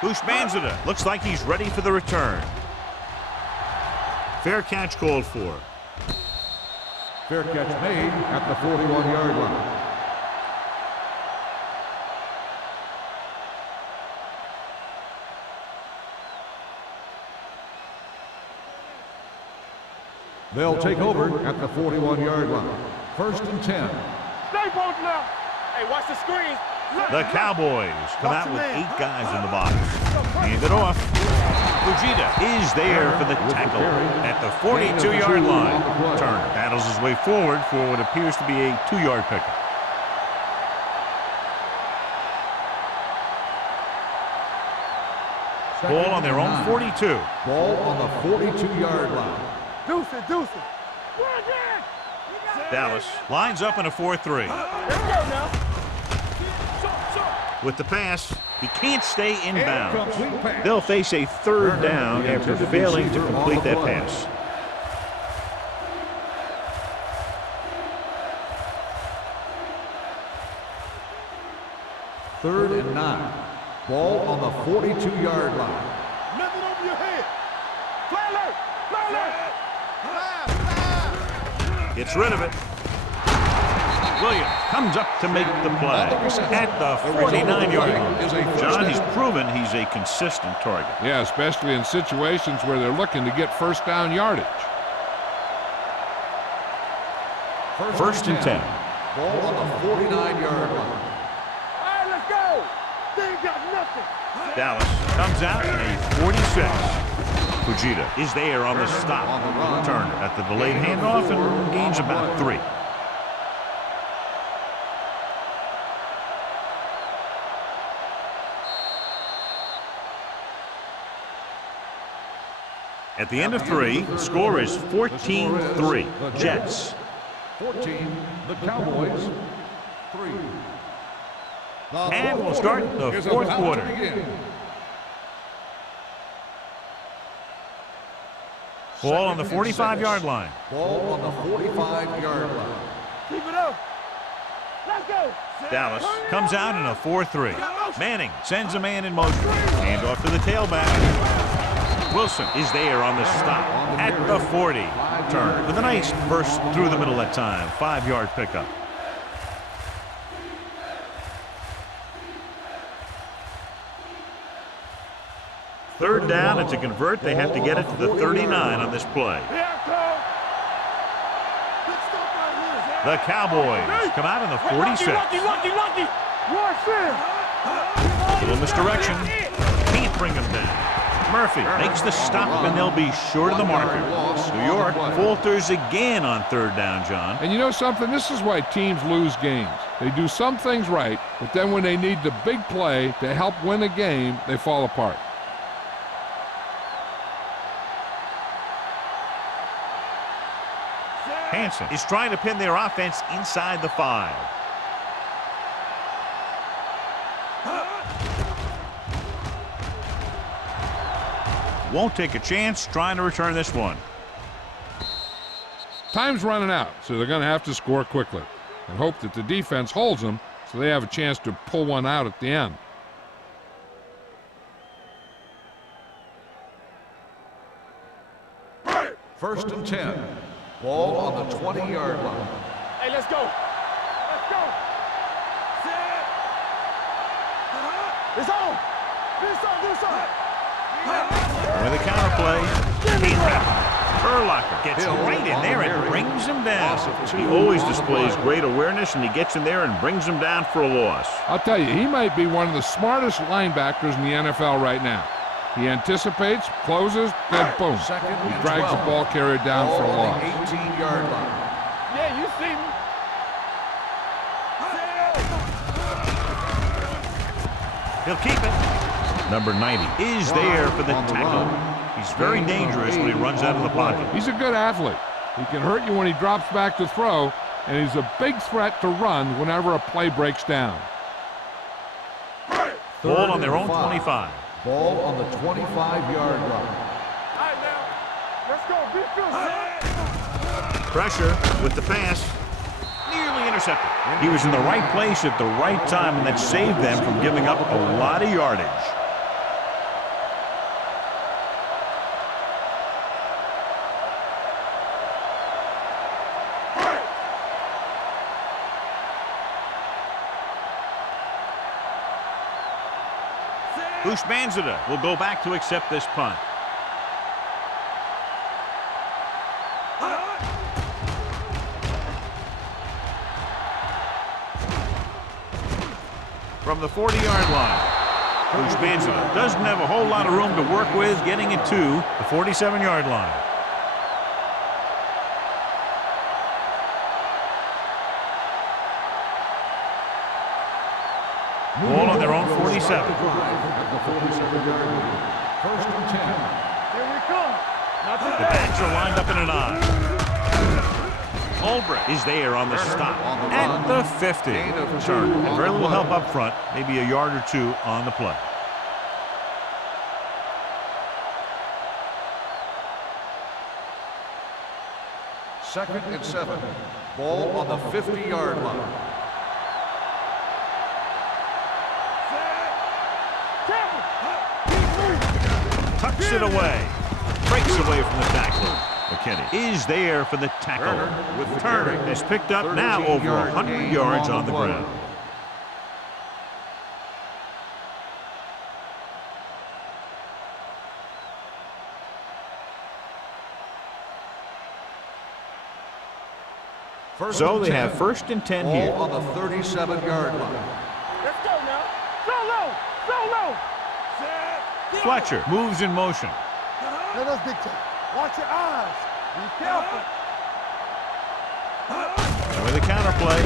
Bushmanzada looks like he's ready for the return. Fair catch called for. Fair catch made at the 41-yard line. They'll take over at the 41-yard line. 1st and 10. Stay posted now. Hey, watch the screen. The Cowboys come out with 8 guys in the box. Hand it off. Fujita is there for the tackle at the 42-yard line. Turner battles his way forward for what appears to be a 2-yard pickup. Ball on their own 42. Ball on the 42-yard line. Deuce it. Dallas lines up in a 4-3. Let's go now. With the pass, he can't stay inbounds. Incomplete pass. They'll face a 3rd down after failing to complete that pass. Third and 9. Ball on the 42-yard line. Nothing over your head. Fly alert. Gets rid of it. Williams comes up to make the play at the 49-yard line. John, he's proven he's a consistent target. Yeah, especially in situations where they're looking to get first down yardage. First and 10. Ball on the 49-yard line. All right, let's go. They ain't got nothing. Dallas comes out in a 46. Fujita is there on the stop. Turner at the delayed handoff and gains about 3. At the end of 3, the score is 14-3. Jets. 14, the Cowboys. 3. And we'll start the fourth quarter. Ball on the 45-yard line. Ball on the 45-yard line. Keep it up. Let's go. Dallas comes out in a 4-3. Manning sends a man in motion. Hand off to the tailback. Wilson is there on the stop at the 40. Turner with a nice burst through the middle that time. 5-yard pickup. Third down, and to convert, they have to get it to the 39 on this play. The Cowboys come out in the 46. Little misdirection. Can't bring them down. Murphy makes the stop, and they'll be short of the marker. New York falters again on third down, John. And you know something? This is why teams lose games. They do some things right, but then when they need the big play to help win a game, they fall apart. Hansen is trying to pin their offense inside the 5. Won't take a chance trying to return this one. Time's running out, so they're going to have to score quickly and hope that the defense holds them so they have a chance to pull one out at the end. First and 10. Ball on the 20-yard line. Hey, let's go. Let's go. Set. It's on. This on. With a counter play, can't wrap. Urlacher gets right in there and brings him down. He always displays great awareness, and he gets in there and brings him down for a loss. I'll tell you, he might be one of the smartest linebackers in the NFL right now. He anticipates, closes, then boom. He drags the ball carrier down for a loss. 18-yard line. Yeah, you see me. He'll keep it. Number 90 is there for the tackle. He's very dangerous when he runs out of the pocket. He's a good athlete. He can hurt you when he drops back to throw, and he's a big threat to run whenever a play breaks down. Ball on their own 25. Ball on the 25-yard line. All right, now. Let's go. Be good. Pressure with the pass. Nearly intercepted. He was in the right place at the right time, and that saved them from giving up a lot of yardage. Banzida will go back to accept this punt. From the 40-yard line, Banzida doesn't have a whole lot of room to work with, getting it to the 47-yard line. Ball on their own 47. At the 47-yard line. First and 10. Here we come. Not The backs are lined up in an I. Albrecht is there on the stop at the 50. Turner, and very little help up front, maybe a yard or two on the play. Second and 7. Ball on the 50-yard line. Tucks it away. Breaks away from the tackler. McKinney is there for the tackle. Turner has picked up now 13 over 100 yards on the play. ground. So they have 1st and 10 here. Ball on the 37-yard line. Let's go now. Solo! Solo! Fletcher moves in motion. Let us dictate. Watch your eyes. Be careful. And with a counterplay,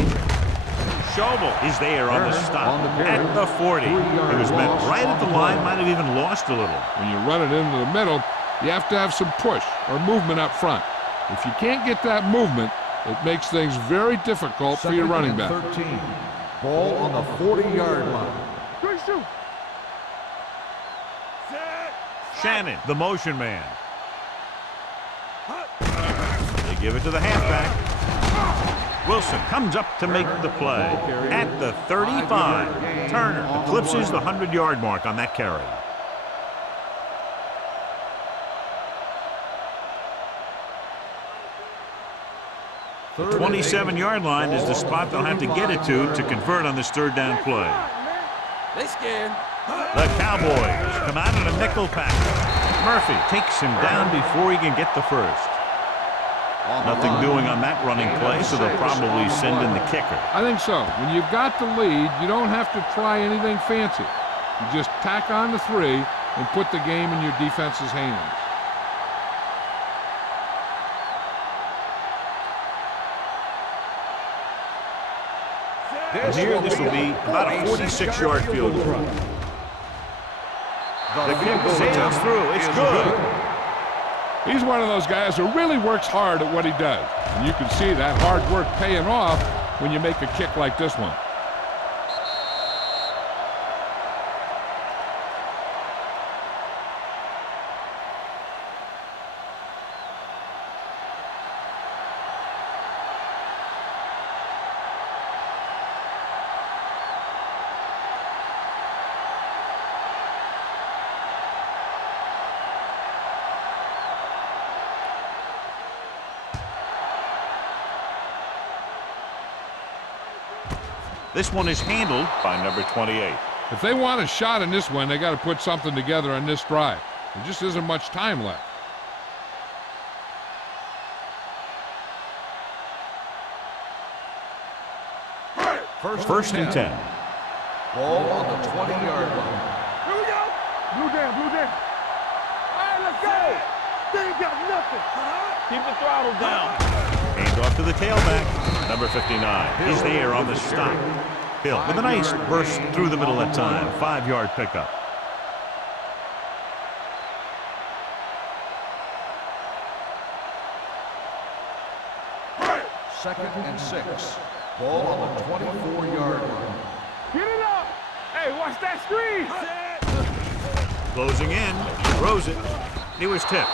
Schobel is there on the stop on the carry. at the 40. He 3-yard was met loss right on at the the line, play. might have even lost a little. When you run it into the middle, you have to have some push or movement up front. If you can't get that movement, it makes things very difficult for your running back. 13. Ball on the 40-yard line. Good shoot. Shannon, the motion man. They give it to the halfback. Wilson comes up to make the play at the 35. Turner eclipses the 100-yard mark on that carry. The 27-yard line is the spot they'll have to get it to convert on this 3rd down play. They scared. The Cowboys come out in a nickel package. Murphy takes him down before he can get the first. Nothing doing on that running play, so they'll probably send in the kicker. I think so. When you've got the lead, you don't have to try anything fancy. You just tack on the 3 and put the game in your defense's hands. And here, this will be about a 46-yard field goal. The kick sails through. It's good. He's one of those guys who really works hard at what he does. And you can see that hard work paying off when you make a kick like this one. This one is handled by number 28. If they want a shot in this one, they got to put something together on this drive. There just isn't much time left. First and 10. Ball on the 20-yard line. Here we go. Blue down, blue down. All right, let's go. They ain't got nothing. Keep the throttle down. Hands off to the tailback. Number 59 is there on the stop. Hill with a nice burst through the middle that time. 5-yard pickup. Second and 6. Ball on the 24-yard line. Get it up. Hey, watch that screen. Closing in. Throws it. It was tipped.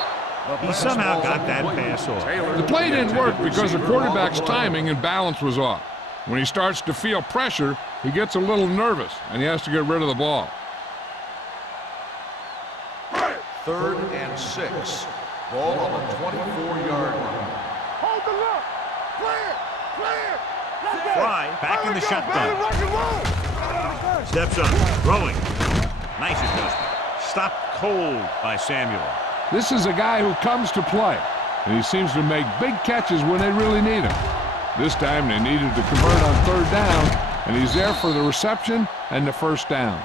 He somehow got that pass off. The play didn't work because the quarterback's timing and balance was off. When he starts to feel pressure, he gets a little nervous, and he has to get rid of the ball. Third and 6. Ball on the 24-yard line. Hold the look. Clear. Clear. Let's go. Fry back in the Baby, shotgun. rock and roll. Steps up. Throwing. Nice adjustment. Stopped cold by Samuel. This is a guy who comes to play, and he seems to make big catches when they really need him. This time they needed to convert on 3rd down, and he's there for the reception and the 1st down.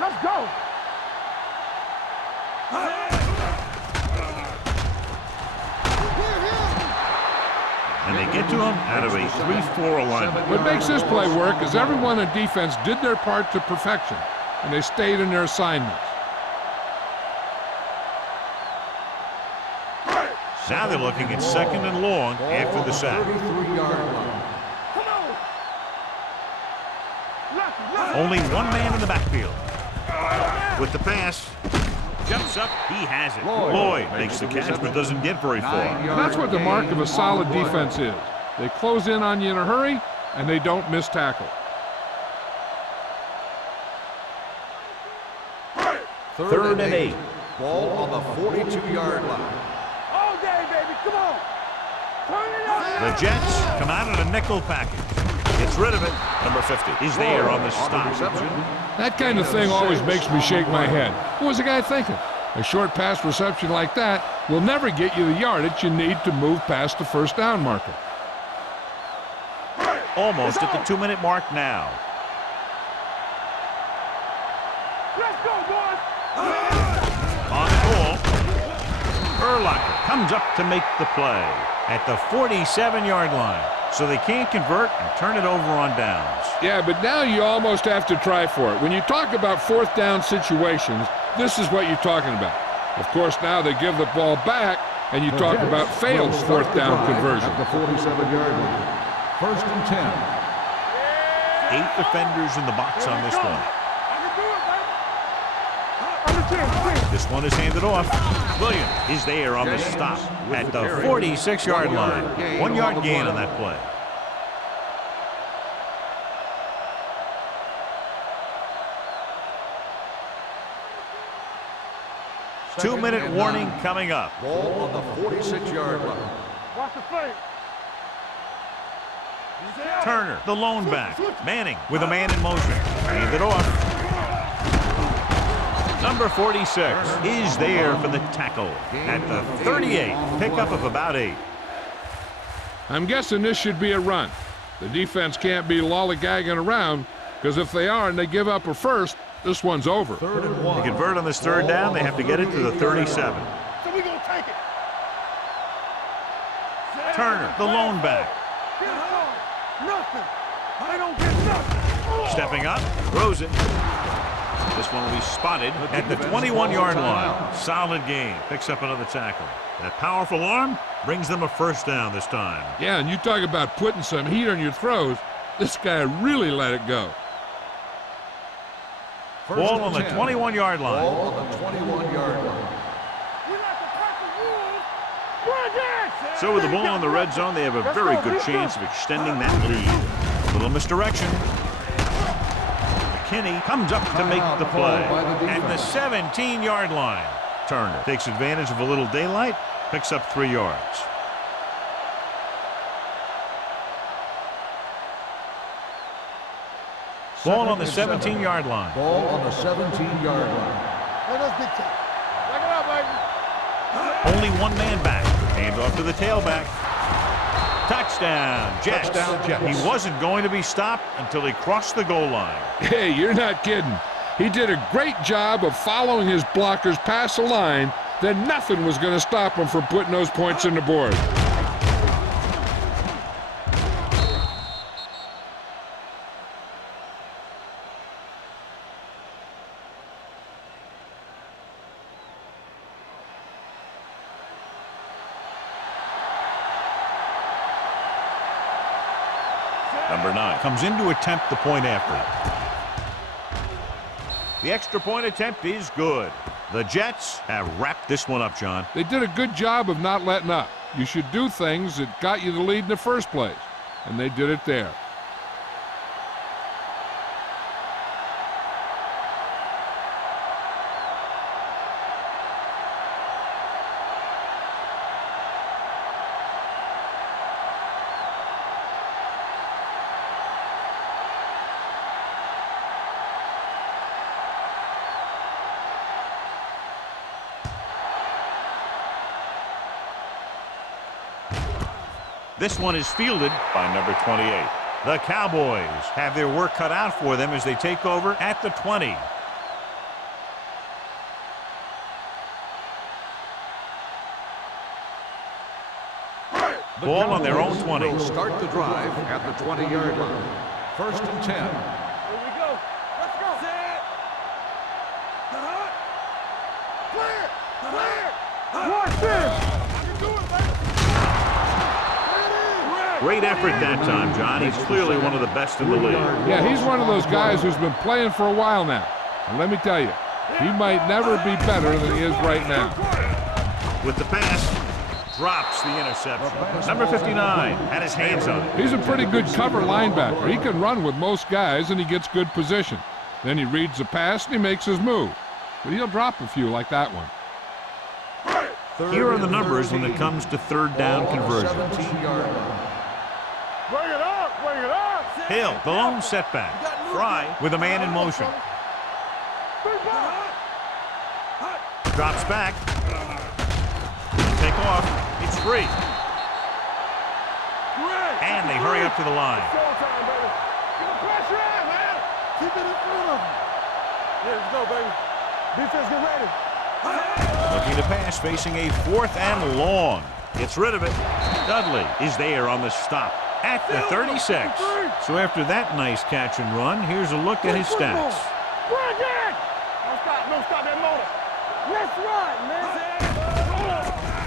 Let's go. And they get to him out of a 3-4 alignment. What makes this play work is everyone in defense did their part to perfection, and they stayed in their assignments. Now they're looking at 2nd and long after the sack. 33-yard line. Come on. Look. Only one man in the backfield. With the pass. Jumps up. He has it. Lloyd makes the catch but doesn't get very far. And that's what the mark of a solid defense is. They close in on you in a hurry, and they don't miss tackle. Third and 8. Ball on the 42-yard line. All day, baby. Come on. Turn it up. The Jets come out in a nickel package. Gets rid of it. Number 50 is there on the stop. That kind of thing always makes me shake my head. What was the guy thinking? A short pass reception like that will never get you the yardage you need to move past the first down marker. Almost at the 2-minute mark now. Let's go, boys. On the ball. Urlacher comes up to make the play at the 47-yard line. So they can't convert and turn it over on downs. Yeah, but now you almost have to try for it. When you talk about fourth down situations, this is what you're talking about. Of course, now they give the ball back, and you talk about failed fourth down conversion. At the 47-yard line. First and 10. 8 defenders in the box on this one. This one is handed off. Williams is there on the stop at the 46-yard line. 1-yard gain on that play. Two-minute warning coming up. Ball on the 46-yard line. Watch the fake. Turner, the lone back. Manning with a man in motion. Handed off. Number 46 is there for the tackle at the 38. Pickup of about 8. I'm guessing this should be a run. The defense can't be lollygagging around, because if they are and they give up a first, this one's over. Third and 1. To convert on this third down, they have to get it to the 37. So we gonna take it. Turner, the lone back. Nothing. I don't get nothing. Stepping up, throws it. This one will be spotted at the 21-yard line. Solid game. Picks up another tackle. That powerful arm brings them a first down this time. Yeah, and you talk about putting some heat on your throws. This guy really let it go. Ball on the 21-yard line. Ball on the 21-yard line. So with the ball in the red zone, they have a very good chance of extending that lead. A little misdirection. McKinney comes up to make the play at the 17-yard line. Turner takes advantage of a little daylight, picks up 3 yards. Ball on the 17-yard line. Ball on the 17-yard line. Let us big time. Back it up, baby. Only one man back. Hand off to the tailback. Touchdown, Jets. Touchdown, Jets. He wasn't going to be stopped until he crossed the goal line. Hey, you're not kidding. He did a great job of following his blockers past the line. Then nothing was going to stop him from putting those points on the board. Number 9 comes in to attempt the point after. The extra point attempt is good. The Jets have wrapped this one up, John. They did a good job of not letting up. You should do things that got you the lead in the first place, and they did it there. This one is fielded by number 28. The Cowboys have their work cut out for them as they take over at the 20. Ball on their own 20. Will start the drive at the 20-yard line. First and 10. Here we go. Let's go. Set. Clear. Watch this. I can do it, baby. Great effort that time, John. He's clearly one of the best in the league. Yeah, he's one of those guys who's been playing for a while now. And let me tell you, he might never be better than he is right now. With the pass, drops the interception. Number 59 had his hands on it. He's a pretty good cover linebacker. He can run with most guys, and he gets good position. Then he reads the pass, and he makes his move. But he'll drop a few like that one. Here are the numbers when it comes to third down conversions. Bring it up, bring it up. Hill, the lone setback. Fry with a man in motion. Drops back. Take off. It's free. And they hurry up to the line. Showtime, baby. Get the pressure out, man. Keep it in front of him. Yeah, let's go, baby. Defense, get ready. Looking to pass, facing a 4th and long. Gets rid of it. Dudley is there on the stop at the 36. So after that nice catch and run, here's a look at his stats. Run again. Don't stop that motor. Let's run, man.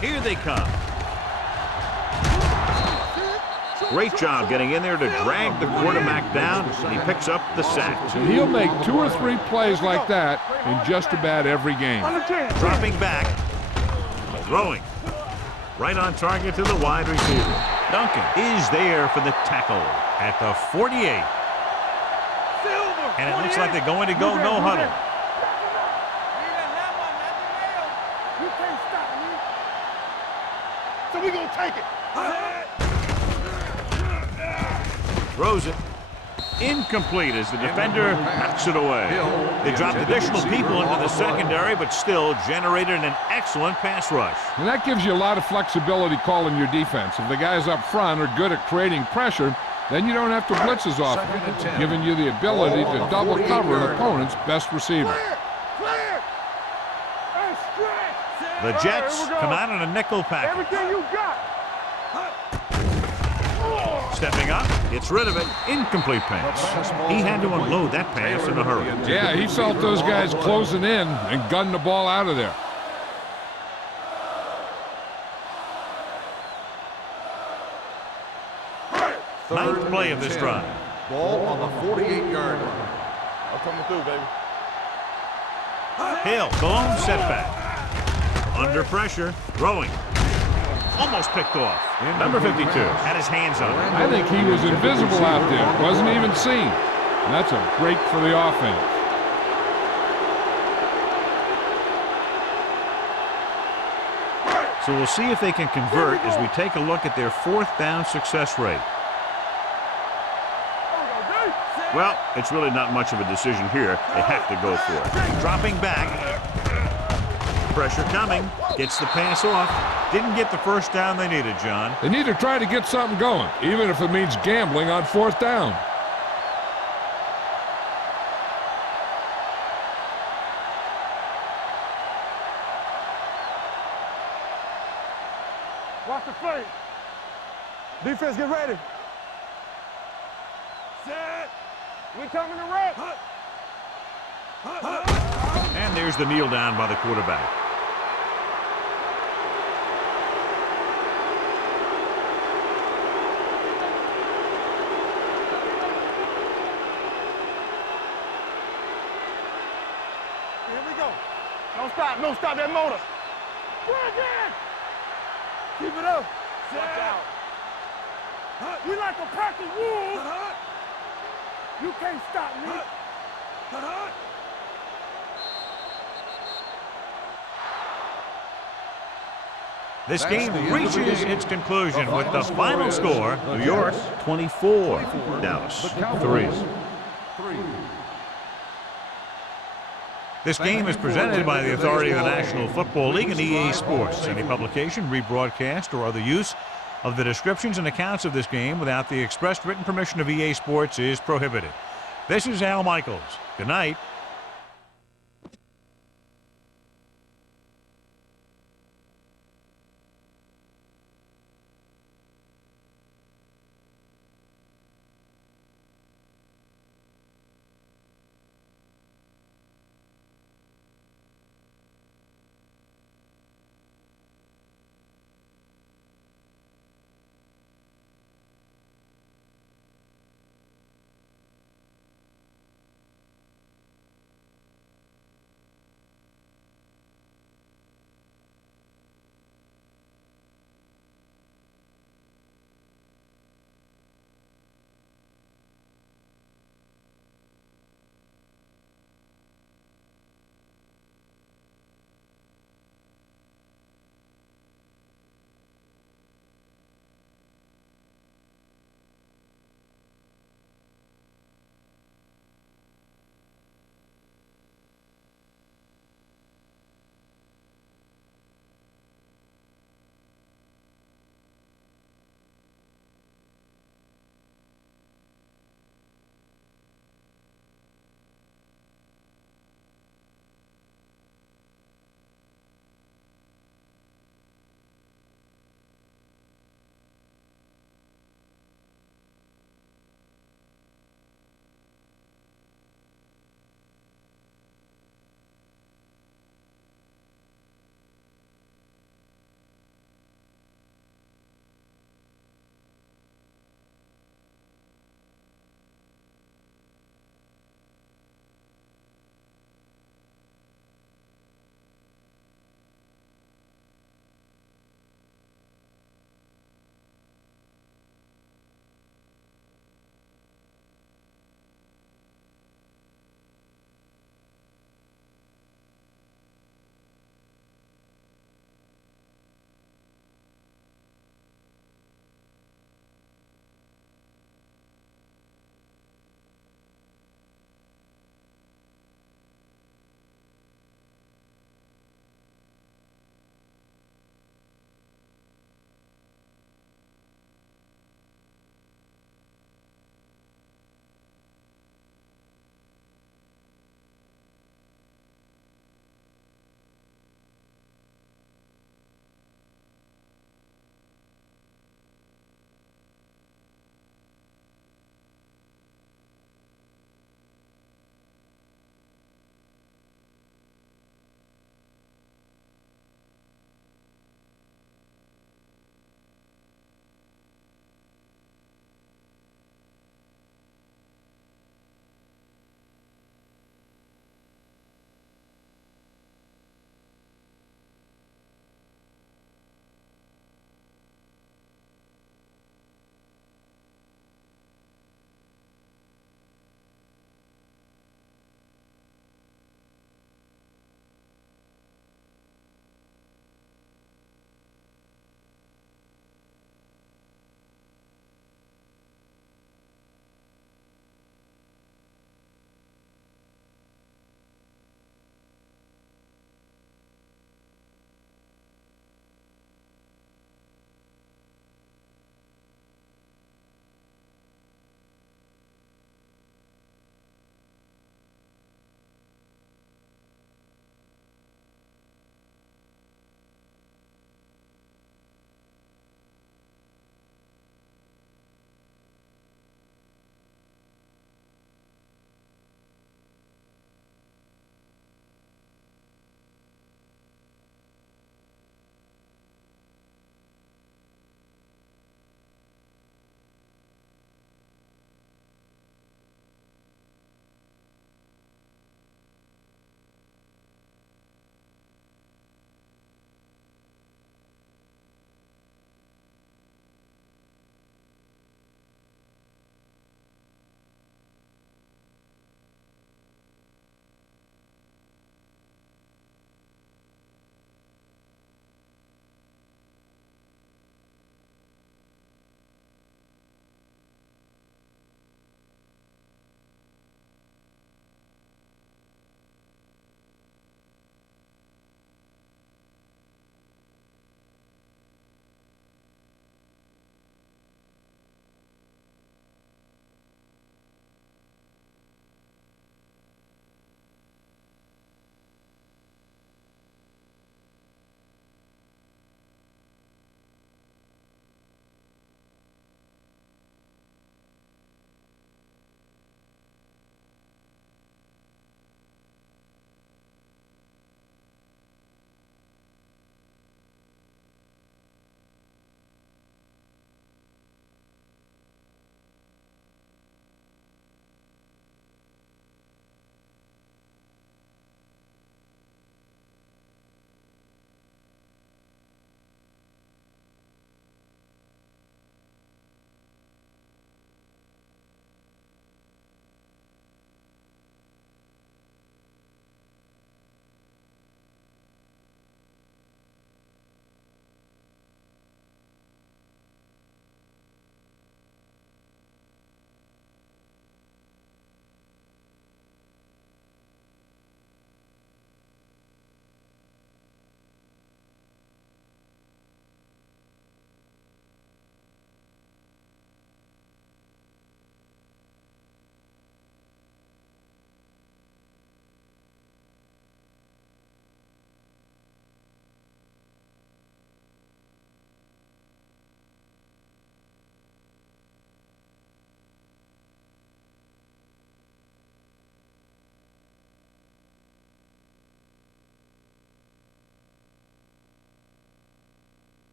Here they come. Great job getting in there to drag the quarterback down. He picks up the sack. And he'll make 2 or 3 plays like that in just about every game. Dropping back. Throwing. Right on target to the wide receiver. Duncan is there for the tackle at the 48. And it looks like they're going to go no huddle. You can't stop me. So we're going to take it. Throws it. Incomplete as the defender knocks it away. They dropped additional people into the secondary, but still generated an excellent pass rush. And that gives you a lot of flexibility calling your defense. If the guys up front are good at creating pressure, then you don't have to blitz as often, giving you the ability to double cover an opponent's best receiver. Clear. And stretch. The Jets come out in a nickel package. Everything you got. Stepping up, gets rid of it. Incomplete pass. He had to unload that pass in a hurry. Yeah, he felt those guys closing in and gunned the ball out of there. Ninth play of this drive. Ball on the 48-yard line. I'm coming through, baby. Hill, the lone setback. Under pressure, throwing. Almost picked off. Number 52 had his hands on it. I think he was invisible out there. Wasn't even seen. And that's a break for the offense. So we'll see if they can convert as we take a look at their 4th down success rate. Well, it's really not much of a decision here. They have to go for it. Dropping back. Pressure coming. Gets the pass off. Didn't get the first down they needed, John. They need to try to get something going, even if it means gambling on 4th down. Watch the play. Defense, get ready. Set. We coming to wreck. And there's the kneel down by the quarterback. Here we go. Don't stop that motor. Run again. Keep it up. Watch out. We like a pack of wolves. You can't stop me. This game reaches its conclusion with the final score, New York 24, Dallas 3. This game is presented by the authority of the National Football League and EA Sports. Any publication, rebroadcast, or other use of the descriptions and accounts of this game without the expressed written permission of EA Sports is prohibited. This is Al Michaels. Good night.